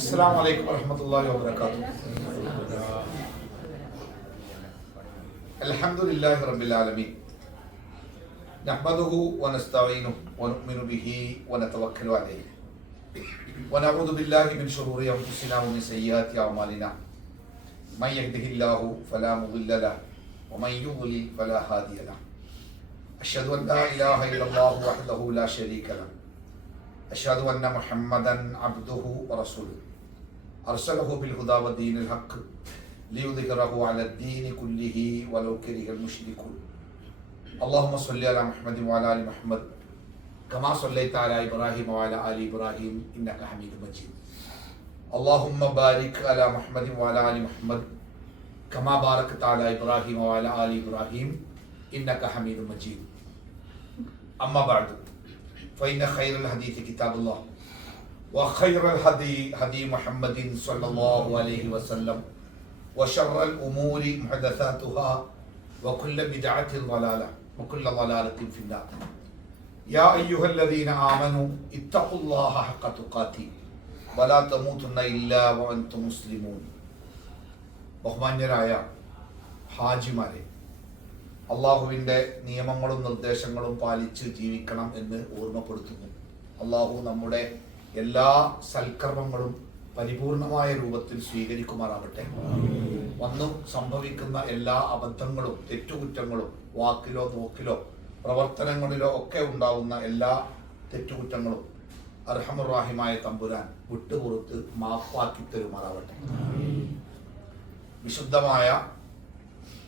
السلام عليكم ورحمة الله وبركاته. الحمد لله رب العالمين نحمده ونستعينه ونؤمن به ونتوكل عليه ونعوذ بالله من شرور أنفسنا ومن سيئات أعمالنا من يهده الله فلا مضل له ومن يضلل فلا هادي له أشهد أن لا إله إلا الله وحده لا شريك له أشهد أن محمدا عبده ورسوله أرسله بالهدى ودين الحق ليظهره على الدين كله ولو كره المشركون. اللهم صل على محمد وعلى آل محمد كما صليت على إبراهيم وعلى آل إبراهيم إنك حميد مجيد. اللهم بارك على محمد وعلى آل محمد كما باركت على إبراهيم وعلى آل إبراهيم إنك حميد مجيد. أما بعد فإن خير الحديث كتاب الله وخير الهدي هدي محمد صلى الله عليه وسلم وشر الأمور محدثاتها وكل بدعة ضلالة وكل ضلالة في النار. يا أيها الذين آمنوا اتقوا الله حق تقاته ولا تموتن إلا وأنتم مسلمون. ബഹുമാന്യരായ ഹാജിമാരെ, അള്ളാഹുവിൻ്റെ നിയമങ്ങളും നിർദ്ദേശങ്ങളും പാലിച്ച് ജീവിക്കണം എന്ന് ഓർമ്മപ്പെടുത്തുന്നു. അള്ളാഹു നമ്മുടെ എല്ലാ സൽക്കർമ്മങ്ങളും പരിപൂർണമായ രൂപത്തിൽ സ്വീകരിക്കുമാറാവട്ടെ. വന്നു സംഭവിക്കുന്ന എല്ലാ അബദ്ധങ്ങളും തെറ്റുകുറ്റങ്ങളും വാക്കിലോ നോക്കിലോ പ്രവർത്തനങ്ങളിലോ ഒക്കെ ഉണ്ടാവുന്ന എല്ലാ തെറ്റുകുറ്റങ്ങളും അർഹമുറാഹിമായ തമ്പുരാൻ വിട്ടുപുറത്ത് മാപ്പാക്കി തരുമാറാവട്ടെ. വിശുദ്ധമായ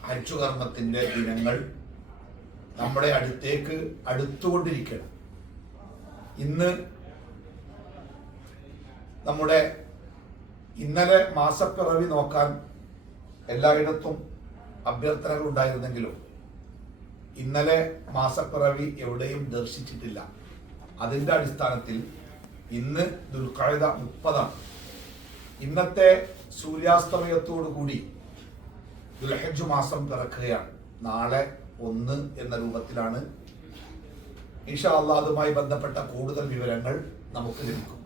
ഹജ്ജ് കർമ്മത്തിൻ്റെ ദിനങ്ങൾ നമ്മുടെ അടുത്തേക്ക് അടുത്തുകൊണ്ടിരിക്കണം. ഇന്ന് നമ്മുടെ ഇന്നലെ മാസപ്പിറവി നോക്കാൻ എല്ലായിടത്തും അഭ്യർത്ഥനകൾ ഉണ്ടായിരുന്നെങ്കിലും ഇന്നലെ മാസപ്പിറവി എവിടെയും ദർശിച്ചിട്ടില്ല. അതിൻ്റെ അടിസ്ഥാനത്തിൽ ഇന്ന് ദുൽഖഅദ 30. ഇന്നത്തെ സൂര്യാസ്തമയത്തോടു കൂടി ദുൽഹജ്ജ് മാസം പിറക്കുകയാണ്. നാളെ 1 എന്ന രൂപത്തിലാണ് ഇൻഷാ അല്ലാഹ് അതുമായി ബന്ധപ്പെട്ട കൂടുതൽ വിവരങ്ങൾ നമുക്ക് ലഭിക്കും.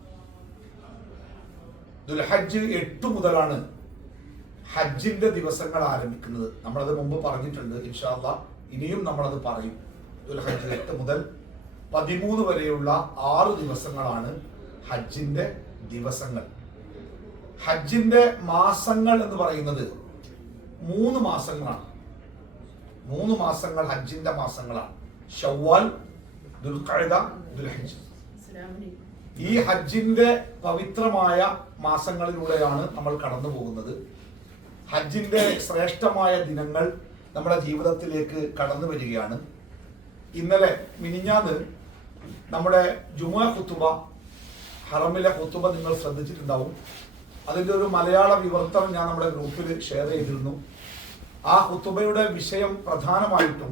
ദുൽഹജ്ജ് 8 മുതലാണ് ഹജ്ജിന്റെ ദിവസങ്ങൾ ആരംഭിക്കുന്നത്. നമ്മളത് മുമ്പ് പറഞ്ഞിട്ടുണ്ട്. ഇൻഷാ അല്ലാഹ് ഇനിയും നമ്മളത് പറയും. ദുൽഹജ്ജ് 8 മുതൽ 13 വരെയുള്ള 6 ദിവസങ്ങളാണ് ഹജ്ജിന്റെ ദിവസങ്ങൾ. ഹജ്ജിന്റെ മാസങ്ങൾ എന്ന് പറയുന്നത് 3 മാസങ്ങളാണ്. 3 മാസങ്ങൾ ഹജ്ജിന്റെ മാസങ്ങളാണ്. ശവ്വാൽ, ദുൽഖഅദ, ദുൽഹജ്ജ്. ഈ ഹജ്ജിന്റെ പവിത്രമായ മാസങ്ങളിലൂടെയാണ് നമ്മൾ കടന്നു പോകുന്നത്. ഹജ്ജിന്റെ ശ്രേഷ്ഠമായ ദിനങ്ങൾ നമ്മുടെ ജീവിതത്തിലേക്ക് കടന്നു വരികയാണ്. ഇന്നലെ മിനിഞ്ഞാന്ന് നമ്മുടെ ജുമുഅ ഖുതുബ, ഹറമിലെ ഖുതുബ നിങ്ങൾ ശ്രദ്ധിച്ചിട്ടുണ്ടാവും. അതിൻ്റെ ഒരു മലയാള വിവർത്തനം ഞാൻ നമ്മുടെ ഗ്രൂപ്പിൽ ഷെയർ ചെയ്തിരുന്നു. ആ ഖുതുബയുടെ വിഷയം പ്രധാനമായിട്ടും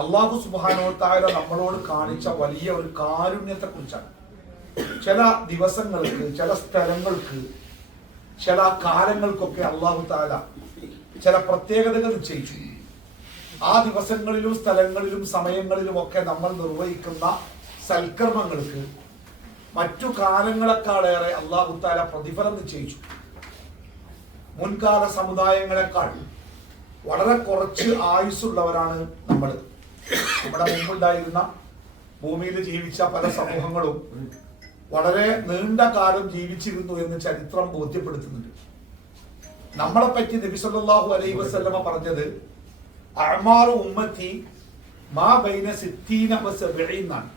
അല്ലാഹു സുബ്ഹാനഹു വ തആല നമ്മളോട് കാണിച്ച വലിയ ഒരു കാരുണ്യത്തെക്കുറിച്ചാണ്. ചില ദിവസങ്ങൾക്ക്, ചില സ്ഥലങ്ങൾക്ക്, ചില കാലങ്ങൾക്കൊക്കെ അല്ലാഹു തആല ചില പ്രത്യേകതകൾ നിശ്ചയിച്ചു. ആ ദിവസങ്ങളിലും സ്ഥലങ്ങളിലും സമയങ്ങളിലും ഒക്കെ നമ്മൾ നിർവഹിക്കുന്ന സൽക്കർമ്മങ്ങൾക്ക് മറ്റു കാലങ്ങളെക്കാളേറെ അല്ലാഹു തആല പ്രതിഫലം നിശ്ചയിച്ചു. മുൻകാല സമുദായങ്ങളെക്കാൾ വളരെ കുറച്ച് ആയുസ്സുള്ളവരാണ് നമ്മൾ. നമ്മുടെ മുമ്പുണ്ടായിരുന്ന ഭൂമിയിൽ ജീവിച്ച പല സമൂഹങ്ങളും വളരെ നീണ്ട കാലം ജീവിച്ചിരുന്നു എന്ന് ചരിത്രം ബോധ്യപ്പെടുത്തുന്നുണ്ട്. നമ്മളെ പറ്റി നബി സല്ലല്ലാഹു അലൈഹി വസല്ലമ പറഞ്ഞത് അഅ്മാറു ഉമ്മത്തി മാ ബൈന 60 വ 70 എന്നാണ്.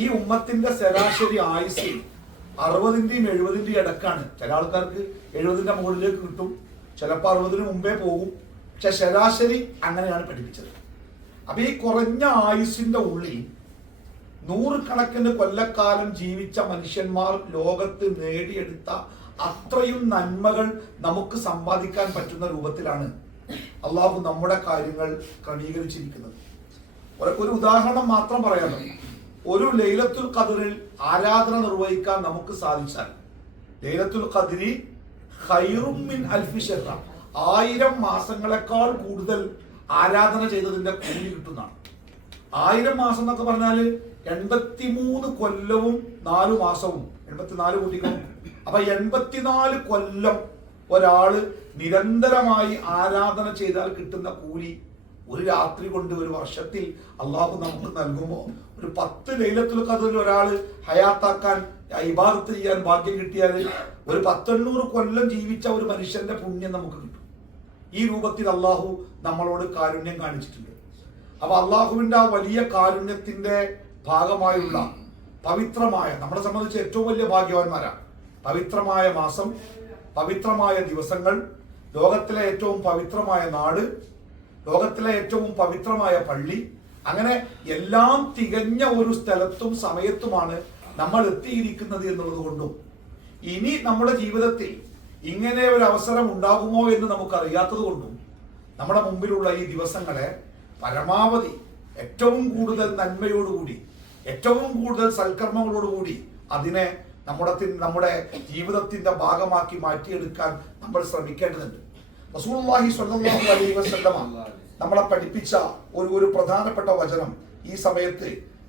ഈ ഉമ്മത്തിന്റെ ശരാശരി ആയുസ് 60ന്റെയും 70ന്റെയും ഇടക്കാണ്. ചില ആൾക്കാർക്ക് 70ന്റെ മുകളിലേക്ക് കിട്ടും, ചിലപ്പോൾ 60ന് മുമ്പേ പോകും. പക്ഷെ ശരാശരി അങ്ങനെയാണ് പഠിപ്പിച്ചത്. അപ്പൊ ഈ കുറഞ്ഞ ആയുസിന്റെ ഉള്ളിൽ 100 കണക്കിന് കൊല്ലക്കാലം ജീവിച്ച മനുഷ്യന്മാർ ലോകത്ത് നേടിയെടുത്ത അത്രയും നന്മകൾ നമുക്ക് സമ്പാദിക്കാൻ പറ്റുന്ന രൂപത്തിലാണ് അള്ളാഹു നമ്മുടെ കാര്യങ്ങൾ ക്രമീകരിച്ചിരിക്കുന്നത്. ഒരു ഉദാഹരണം മാത്രം പറയാമോ? ഒരു ലൈലത്തുൽ ഖദ്റിൽ ആരാധന നിർവഹിക്കാൻ നമുക്ക് സാധിച്ചാൽ ലൈലത്തുൽ ഖദ്രി ഖൈറും മിൻ അൽഫി ശഹ്റ, 1000 മാസങ്ങളെക്കാൾ കൂടുതൽ ആരാധന ചെയ്തതിന്റെ കൂലി കിട്ടുന്നതാണ്. 1000 മാസം എന്നൊക്കെ പറഞ്ഞാൽ 83 കൊല്ലവും 4 മാസവും 84 കൂട്ടിക്കോ. അപ്പൊ 84 കൊല്ലം ഒരാള് നിരന്തരമായി ആരാധന ചെയ്താൽ കിട്ടുന്ന കൂലി ഒരു രാത്രി കൊണ്ട് ഒരു വർഷത്തിൽ അള്ളാഹു നമുക്ക് നൽകുമ്പോൾ ഒരു 10 ലൈലത്തുൽ ഖദ്റിൽ ഒരാള് ഹയാത്താക്കാൻ ഇബാദത്ത് ചെയ്യാൻ ഭാഗ്യം കിട്ടിയാൽ ഒരു 100-800 കൊല്ലം ജീവിച്ച ഒരു മനുഷ്യന്റെ പുണ്യം നമുക്ക് കിട്ടും. ഈ രൂപത്തിൽ അള്ളാഹു നമ്മളോട് കാരുണ്യം കാണിച്ചിട്ടുണ്ട്. അപ്പൊ അള്ളാഹുവിന്റെ ആ വലിയ കാരുണ്യത്തിന്റെ ഭാഗമായുള്ള പവിത്രമായ, നമ്മളെ സംബന്ധിച്ച് ഏറ്റവും വലിയ ഭാഗ്യവാന്മാരാണ്. പവിത്രമായ മാസം, പവിത്രമായ ദിവസങ്ങൾ, ലോകത്തിലെ ഏറ്റവും പവിത്രമായ നാട്, ലോകത്തിലെ ഏറ്റവും പവിത്രമായ പള്ളി, അങ്ങനെ എല്ലാം തികഞ്ഞ ഒരു സ്ഥലത്തും സമയത്തുമാണ് നമ്മൾ എത്തിയിരിക്കുന്നത് എന്നുള്ളത് കൊണ്ടും ഇനി നമ്മുടെ ജീവിതത്തിൽ ഇങ്ങനെ ഒരു അവസരം ഉണ്ടാകുമോ എന്ന് നമുക്കറിയാത്തത് കൊണ്ടും നമ്മുടെ മുമ്പിലുള്ള ഈ ദിവസങ്ങളെ പരമാവധി ഏറ്റവും കൂടുതൽ നന്മയോടുകൂടി, ഏറ്റവും കൂടുതൽ സൽക്കർമ്മങ്ങളോടുകൂടി അതിനെ നമ്മുടെ ജീവിതത്തിന്റെ ഭാഗമാക്കി മാറ്റിയെടുക്കാൻ നമ്മൾ ശ്രമിക്കേണ്ടതുണ്ട്. റസൂലുള്ളാഹി സ്വല്ലല്ലാഹു അലൈഹി വസല്ലം നമ്മളെ പഠിപ്പിച്ച ഒരു പ്രധാനപ്പെട്ട വചനം ഈ സമയത്ത്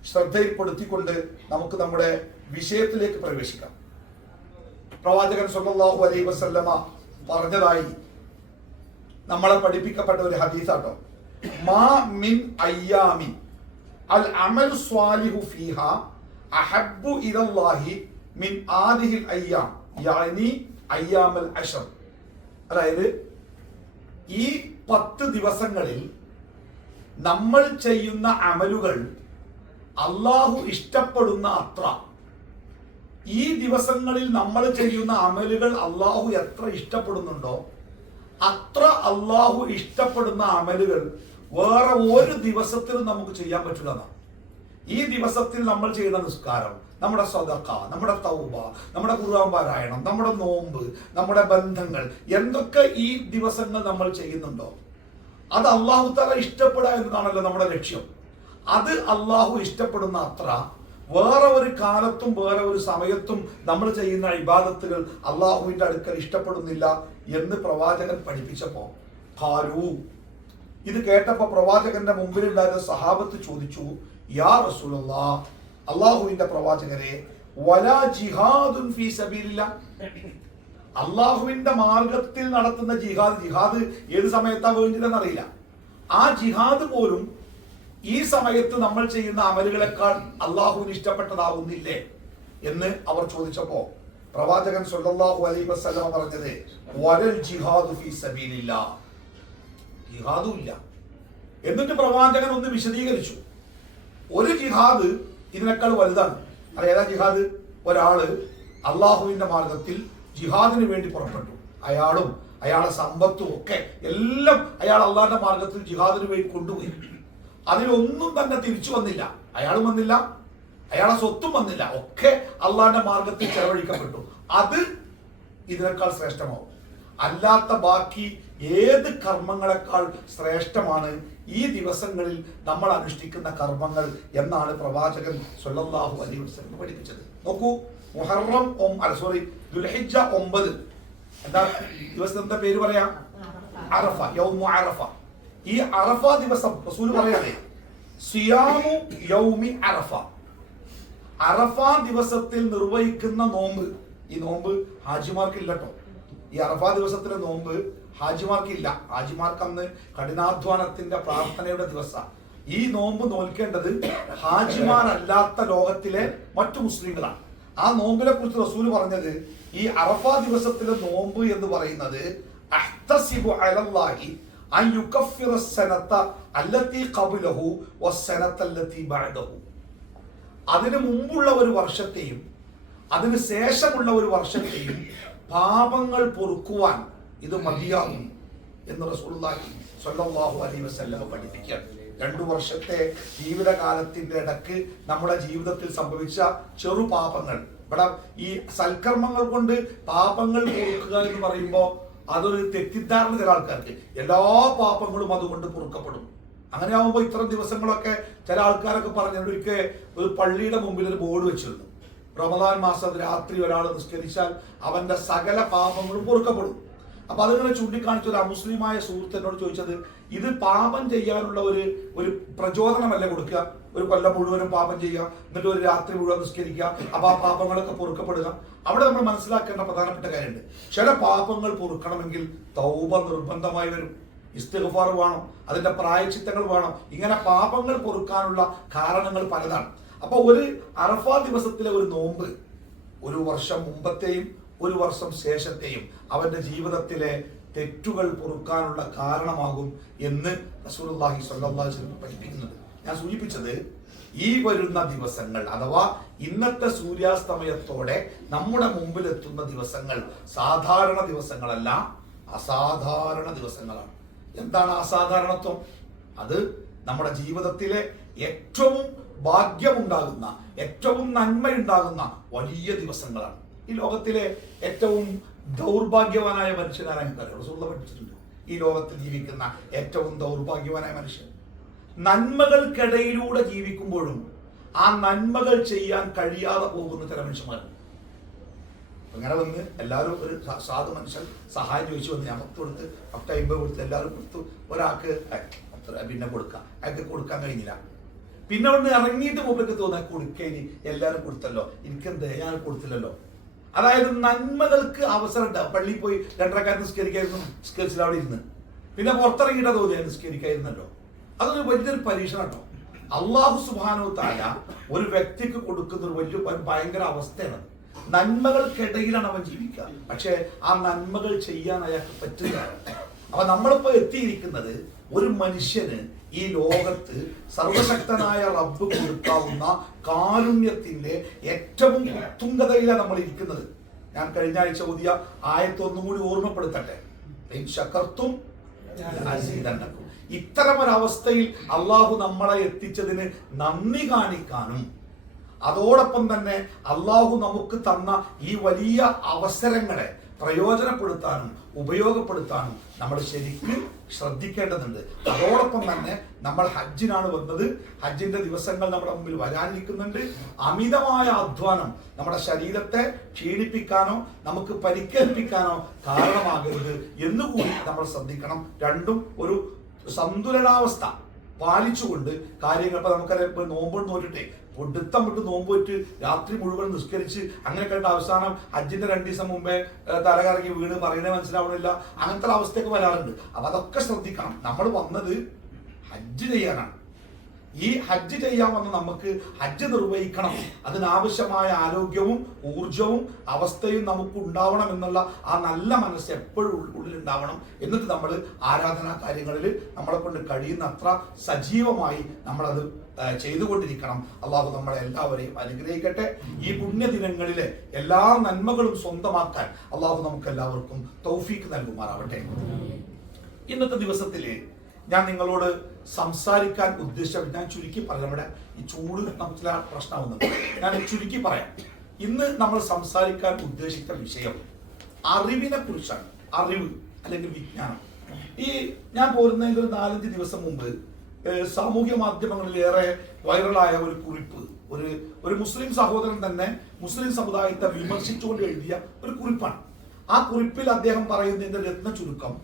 ശ്രദ്ധയിൽപ്പെടുത്തിക്കൊണ്ട് നമുക്ക് നമ്മുടെ വിഷയത്തിലേക്ക് പ്രവേശിക്കാം. പ്രവാചകൻ സ്വല്ലല്ലാഹു അലൈഹി വസല്ലമ പറഞ്ഞതായി നമ്മളെ പഠിപ്പിക്കപ്പെട്ട ഒരു ഹദീസാട്ടോ. മാ മിൻ അയ്യാമിൻ അൽ അമൽ സ്വാലിഹു ഫീഹാ അഹബ്ബു ഇലല്ലാഹി മിൻ ആദിഹിൽ അയ്യാം യാനി അയ്യാമൽ അശർ. അതായത് ഈ 10 ദിവസങ്ങളിൽ നമ്മൾ ചെയ്യുന്ന അമലുകൾ അള്ളാഹു ഇഷ്ടപ്പെടുന്ന അത്ര, ഈ ദിവസങ്ങളിൽ നമ്മൾ ചെയ്യുന്ന അമലുകൾ അള്ളാഹു എത്ര ഇഷ്ടപ്പെടുന്നുണ്ടോ അത്ര അള്ളാഹു ഇഷ്ടപ്പെടുന്ന അമലുകൾ വേറെ ഒരു ദിവസത്തിലും നമുക്ക് ചെയ്യാൻ പറ്റില്ല. ഈ ദിവസത്തിൽ നമ്മൾ ചെയ്യുന്ന നിസ്കാരം, നമ്മുടെ സദഖ, നമ്മുടെ തൗബ, നമ്മുടെ ഖുർആൻ പാരായണം, നമ്മുടെ നോമ്പ്, നമ്മുടെ ബന്ധങ്ങൾ, എന്തൊക്കെ ഈ ദിവസങ്ങൾ നമ്മൾ ചെയ്യുന്നുണ്ടോ അത് അള്ളാഹു തആല ഇഷ്ടപ്പെടുക എന്നതാണല്ലോ നമ്മുടെ ലക്ഷ്യം. അത് അള്ളാഹു ഇഷ്ടപ്പെടുന്ന അത്ര വേറെ ഒരു കാലത്തും വേറെ ഒരു സമയത്തും നമ്മൾ ചെയ്യുന്ന ഇബാദത്തുകൾ അള്ളാഹുവിന്റെ അടുക്കൽ ഇഷ്ടപ്പെടുന്നില്ല എന്ന് പ്രവാചകൻ പഠിപ്പിച്ചപ്പോ ഖാലൂ, ഇത് കേട്ടപ്പോ പ്രവാചകന്റെ മുമ്പിലുണ്ടായിരുന്ന സഹാബത്ത് ചോദിച്ചു, യാ റസൂലല്ലാഹ്, അള്ളാഹുവിന്റെ പ്രവാചകരെ, വലാ ജിഹാദുൻ ഫീ സബീലില്ലാഹ്, അള്ളാഹുവിന്റെ മാർഗത്തിൽ നടത്തുന്ന ജിഹാദ് ഏത് സമയത്താ വേണ്ടതെന്നറിയില്ല. ആ ജിഹാദ് പോലും ഈ സമയത്ത് നമ്മൾ ചെയ്യുന്ന അമലുകളെക്കാൾ അള്ളാഹുവിന് ഇഷ്ടപ്പെട്ടതാവുന്നില്ലേ എന്ന് അവർ ചോദിച്ചപ്പോ പ്രവാചകൻ സ്വല്ലല്ലാഹു അലൈഹി വസല്ലം പറഞ്ഞത്, വലൽ ജിഹാദു ഫീ സബീലില്ലാഹ്, ജിഹാദും ഇല്ല. എന്നിട്ട് പ്രവാചകൻ ഒന്ന് വിശദീകരിച്ചു, ഒരു ജിഹാദ് ഇതിനേക്കാൾ വലുതാണ്. അതേതാ ജിഹാദ്? ഒരാള് അള്ളാഹുവിന്റെ മാർഗത്തിൽ ജിഹാദിന് വേണ്ടി പുറപ്പെട്ടു, അയാളും അയാളുടെ സമ്പത്തും ഒക്കെ എല്ലാം അയാൾ അള്ളാഹിന്റെ മാർഗത്തിൽ ജിഹാദിന് വേണ്ടി കൊണ്ടുപോയി. അതിലൊന്നും തന്നെ തിരിച്ചു വന്നില്ല, അയാളും വന്നില്ല, അയാളെ സ്വത്തും വന്നില്ല, ഒക്കെ അള്ളാഹിന്റെ മാർഗത്തിൽ ചെലവഴിക്കപ്പെട്ടു. അത് ഇതിനേക്കാൾ ശ്രേഷ്ഠമാവും. അല്ലാത്ത ബാക്കി ഏത് കർമ്മങ്ങളെക്കാൾ ശ്രേഷ്ഠമാണ് ഈ ദിവസങ്ങളിൽ നമ്മൾ അനുഷ്ഠിക്കുന്ന കർമ്മങ്ങൾ എന്നാണ് പ്രവാചകൻ സ്വല്ലല്ലാഹു അലൈഹി വസല്ലം പഠിപ്പിച്ചത്. നോക്കൂ, മുഹറം ദുൽഹിജ്ജ 9, എന്താ ദിവസത്തിന്റെ പേര് പറയാ? അറഫ, യൗമു അറഫ. ഈ അറഫ ദിവസം റസൂൽ പറയാതെ സിയാമു യൗമി അറഫ, അറഫ ദിവസത്തിൽ നിർവഹിക്കുന്ന നോമ്പ്. ഈ നോമ്പ് ഹാജിമാർക്ക് ഇല്ലട്ടോ. ഈ അറഫ ദിവസത്തിലെ നോമ്പ് ഹാജിമാർക്കില്ല. ഹാജിമാർക്ക് അന്ന് കഠിനാധ്വാനത്തിന്റെ പ്രാർത്ഥനയുടെ ദിവസം. ഈ നോമ്പ് നോൽക്കേണ്ടത് ഹാജിമാരല്ലാത്ത ലോകത്തിലെ മറ്റു മുസ്ലിങ്ങളാണ്. ആ നോമ്പിനെ കുറിച്ച് റസൂൽ പറഞ്ഞത്, ഈ അറഫ ദിവസത്തിലെ നോമ്പ് എന്ന് പറയുന്നത് അഹ്തസിബു അലല്ലാഹി അൻ യുകഫിറ സനത അല്ലതി ഖബലഹു വസ്സനത അല്ലതി ബഅദഹു, അതിനു മുമ്പുള്ള ഒരു വർഷത്തെയും അതിന് ശേഷമുള്ള ഒരു വർഷത്തെയും പാപങ്ങൾ പൊറുക്കുവാൻ ഇത് മതിയാകും എന്ന് റസൂലുള്ളാഹി സ്വല്ലല്ലാഹു അലൈഹി വസല്ലം പഠിപ്പിക്കുകയാണ്. 2 വർഷത്തെ ജീവിതകാലത്തിന്റെ ഇടക്ക് നമ്മുടെ ജീവിതത്തിൽ സംഭവിച്ച ചെറു പാപങ്ങൾ, ഇവിടെ ഈ സൽക്കർമ്മങ്ങൾ കൊണ്ട് പാപങ്ങൾ പൊറുക്കുക എന്ന് പറയുമ്പോൾ അതൊരു തെറ്റിദ്ധാരണ ചില ആൾക്കാർക്ക്. എല്ലാ പാപങ്ങളും അതുകൊണ്ട് പൊറുക്കപ്പെടും. അങ്ങനെ ആകുമ്പോൾ ഇത്തരം ദിവസങ്ങളൊക്കെ ചില ആൾക്കാരൊക്കെ പറഞ്ഞു, ഒരിക്കൽ ഒരു പള്ളിയുടെ മുമ്പിൽ ഒരു ബോർഡ് വെച്ചിരുന്നു, റമദാൻ മാസം രാത്രി ഒരാൾ നിസ്കരിച്ചാൽ അവന്റെ സകല പാപങ്ങളും പൊറുക്കപ്പെടും. അപ്പൊ അതിങ്ങനെ ചൂണ്ടിക്കാണിച്ച ഒരു അമുസ്ലിമായ സുഹൃത്ത് എന്നോട് ചോദിച്ചത്, ഇത് പാപം ചെയ്യാനുള്ള ഒരു പ്രചോദനമല്ല കൊടുക്കുക, ഒരു കൊല്ലം മുഴുവനും പാപം ചെയ്യുക, എന്നിട്ട് ഒരു രാത്രി മുഴുവൻ നിസ്കരിക്കുക, അപ്പൊ ആ പാപങ്ങളൊക്കെ പൊറുക്കപ്പെടുക. അവിടെ നമ്മൾ മനസ്സിലാക്കേണ്ട പ്രധാനപ്പെട്ട കാര്യമുണ്ട്. ചില പാപങ്ങൾ പൊറുക്കണമെങ്കിൽ തൗബ നിർബന്ധമായി വരും, ഇസ്തിഗ്ഫാർ വേണം, അതിന്റെ പ്രായശ്ചിത്തങ്ങൾ വേണം. ഇങ്ങനെ പാപങ്ങൾ പൊറുക്കാനുള്ള കാരണങ്ങൾ പലതാണ്. അപ്പൊ ഒരു അറഫാ ദിവസത്തിലെ ഒരു നോമ്പ് ഒരു വർഷം മുമ്പത്തെയും ഒരു വർഷം ശേഷത്തെയും അവന്റെ ജീവിതത്തിലെ തെറ്റുകൾ പൊറുക്കാനുള്ള കാരണമാകും എന്ന് റസൂലുള്ളാഹി സ്വല്ലല്ലാഹു അലൈഹി വസല്ലം പഠിപ്പിക്കുന്നത്. ഞാൻ സൂചിപ്പിച്ചത്, ഈ വരുന്ന ദിവസങ്ങൾ അഥവാ ഇന്നത്തെ സൂര്യാസ്തമയത്തോടെ നമ്മുടെ മുമ്പിലെത്തുന്ന ദിവസങ്ങൾ സാധാരണ ദിവസങ്ങളല്ല, അസാധാരണ ദിവസങ്ങളാണ്. എന്താണ് അസാധാരണത്വം? അത് നമ്മുടെ ജീവിതത്തിലെ ഏറ്റവും ഭാഗ്യമുണ്ടാകുന്ന, ഏറ്റവും നന്മയുണ്ടാകുന്ന വലിയ ദിവസങ്ങളാണ്. ഈ ലോകത്തിലെ ഏറ്റവും ദൗർഭാഗ്യവാനായ മനുഷ്യനാണ് റസൂലുള്ളാഹി പഠിപ്പിച്ചിട്ടുണ്ട്. ഈ ലോകത്തിൽ ജീവിക്കുന്ന ഏറ്റവും ദൗർഭാഗ്യവാനായ മനുഷ്യൻ നന്മകൾക്കിടയിലൂടെ ജീവിക്കുമ്പോഴും ആ നന്മകൾ ചെയ്യാൻ കഴിയാതെ പോകുന്ന ചില മനുഷ്യന്മാരുണ്ട്. അങ്ങനെ വന്ന് എല്ലാവരും ഒരു സാധു മനുഷ്യൻ സഹായം ചോദിച്ചു വന്ന് ഞാൻ 10 കൊടുത്ത് 50 കൊടുത്ത് എല്ലാവരും കൊടുത്തു. ഒരാൾക്ക് പിന്നെ കൊടുക്കാം, അയാൾക്ക് കൊടുക്കാൻ കഴിഞ്ഞില്ല. പിന്നെ അവിടെ ഇറങ്ങിയിട്ട് മുമ്പൊക്കെ തോന്നാൻ കൊടുക്കേനി എല്ലാവരും കൊടുത്തല്ലോ, എനിക്കെന്ത് ഞാൻ കൊടുത്തില്ലല്ലോ. അതായത് നന്മകൾക്ക് അവസരം ഉണ്ടാവും. പള്ളിയിൽ പോയി 2 റക്അത്ത് നിസ്കരിക്കായിരുന്നു, നിസ്കരിച്ചില്ല അവിടെ ഇരുന്ന്. പിന്നെ പുറത്തിറങ്ങിയിട്ടാ തോന്നിയാൽ നിസ്കരിക്കായിരുന്നല്ലോ. അതൊരു വലിയൊരു പരീക്ഷണം കേട്ടോ. അല്ലാഹു സുബ്ഹാനഹു വ തആല ഒരു വ്യക്തിക്ക് കൊടുക്കുന്ന ഒരു വലിയ ഭയങ്കര അവസ്ഥയാണ്. നന്മകൾക്കിടയിലാണ് അവൻ ജീവിക്കുക, പക്ഷെ ആ നന്മകൾ ചെയ്യാൻ അയാൾക്ക് പറ്റില്ല. അപ്പൊ നമ്മളിപ്പോ എത്തിയിരിക്കുന്നത് ഒരു മനുഷ്യന് ഈ ലോകത്ത് സർവശക്തനായ റബ്ബ് കൊടുക്കാവുന്ന കാരുണ്യത്തിന്റെ ഏറ്റവും ഉത്തുംഗതയിലാണ് നമ്മൾ ഇരിക്കുന്നത്. ഞാൻ കഴിഞ്ഞ ആഴ്ച ഓതിയ ആയത്ത് ഒന്നും കൂടി ഓർമ്മപ്പെടുത്തട്ടെ. ശകർത്തും അസീദന്നക്കും. ഇത്തരമൊരവസ്ഥയിൽ അള്ളാഹു നമ്മളെ എത്തിച്ചതിന് നന്ദി കാണിക്കാനും അതോടൊപ്പം തന്നെ അള്ളാഹു നമുക്ക് തന്ന ഈ വലിയ അവസരങ്ങളെ പ്രയോജനപ്പെടുത്താനും ഉപയോഗപ്പെടുത്താനും നമ്മൾ ശരിക്കും ശ്രദ്ധിക്കേണ്ടതുണ്ട്. അതോടൊപ്പം തന്നെ നമ്മൾ ഹജ്ജിനാണ് വന്നത്. ഹജ്ജിന്റെ ദിവസങ്ങൾ നമ്മുടെ മുമ്പിൽ വരാനിരിക്കുന്നുണ്ട്. അമിതമായ അധ്വാനം നമ്മുടെ ശരീരത്തെ ക്ഷീണിപ്പിക്കാനോ നമുക്ക് പരിക്കേൽപ്പിക്കാനോ കാരണമാകരുത് എന്നുകൂടി നമ്മൾ ശ്രദ്ധിക്കണം. രണ്ടും ഒരു സന്തുലനാവസ്ഥ പാലിച്ചുകൊണ്ട് കാര്യങ്ങൾ. ഇപ്പൊ നമുക്കറിയാം, നോമ്പ് നോറ്റിട്ടേ പൊടുത്തം വിട്ട് നോമ്പ് വെച്ച് രാത്രി മുഴുവൻ നിസ്കരിച്ച് അങ്ങനെ കണ്ട അവസാനം ഹജ്ജിന്റെ 2 ദിവസം മുമ്പേ തലകറങ്ങി വീണ് പറയുന്നത് മനസ്സിലാവണില്ല, അങ്ങനത്തെ അവസ്ഥയൊക്കെ വരാറുണ്ട്. അപ്പൊ അതൊക്കെ ശ്രദ്ധിക്കണം. നമ്മൾ വന്നത് ഹജ്ജ് ചെയ്യാനാണ്. ഈ ഹജ്ജ് ചെയ്യാൻ വന്ന നമുക്ക് ഹജ്ജ് നിർവഹിക്കണം. അതിനാവശ്യമായ ആരോഗ്യവും ഊർജവും അവസ്ഥയും നമുക്ക് ഉണ്ടാവണം എന്നുള്ള ആ നല്ല മനസ്സ് എപ്പോഴും ഉള്ളിൽ ഉണ്ടാവണം. എന്നിട്ട് നമ്മൾ ആരാധനാ കാര്യങ്ങളിൽ നമ്മളെ കൊണ്ട് കഴിയുന്നത്ര സജീവമായി നമ്മളത് ചെയ്തുകൊണ്ടിരിക്കണം. അള്ളാഹു നമ്മളെ എല്ലാവരെയും അനുഗ്രഹിക്കട്ടെ. ഈ പുണ്യദിനങ്ങളിലെ എല്ലാ നന്മകളും സ്വന്തമാക്കാൻ അള്ളാഹു നമുക്ക് എല്ലാവർക്കും തൗഫീക്ക് നൽകുമാറാവട്ടെ. ഇന്നത്തെ ദിവസത്തില് ഞാൻ നിങ്ങളോട് സംസാരിക്കാൻ ഉദ്ദേശിച്ച, ഞാൻ ചുരുക്കി പറയാം. നമ്മുടെ ഈ ചൂട് നമുക്ക് പ്രശ്നമാവുന്നുണ്ട്, ഞാൻ ചുരുക്കി പറയാം. ഇന്ന് നമ്മൾ സംസാരിക്കാൻ ഉദ്ദേശിച്ച വിഷയം അറിവിനെ കുറിച്ചാണ്. അറിവ് അല്ലെങ്കിൽ വിജ്ഞാനം. ഈ ഞാൻ പോരുന്നതിന്റെ ഒരു 4-5 ദിവസം മുമ്പ് സാമൂഹ്യ മാധ്യമങ്ങളിൽ ഏറെ വൈറലായ ഒരു കുറിപ്പ്, ഒരു മുസ്ലിം സഹോദരൻ തന്നെ മുസ്ലിം സമുദായത്തെ വിമർശിച്ചുകൊണ്ട് എഴുതിയ ഒരു കുറിപ്പാണ്. ആ കുറിപ്പിൽ അദ്ദേഹം പറയുന്നതിന്റെ രത്ന ചുരുക്കം,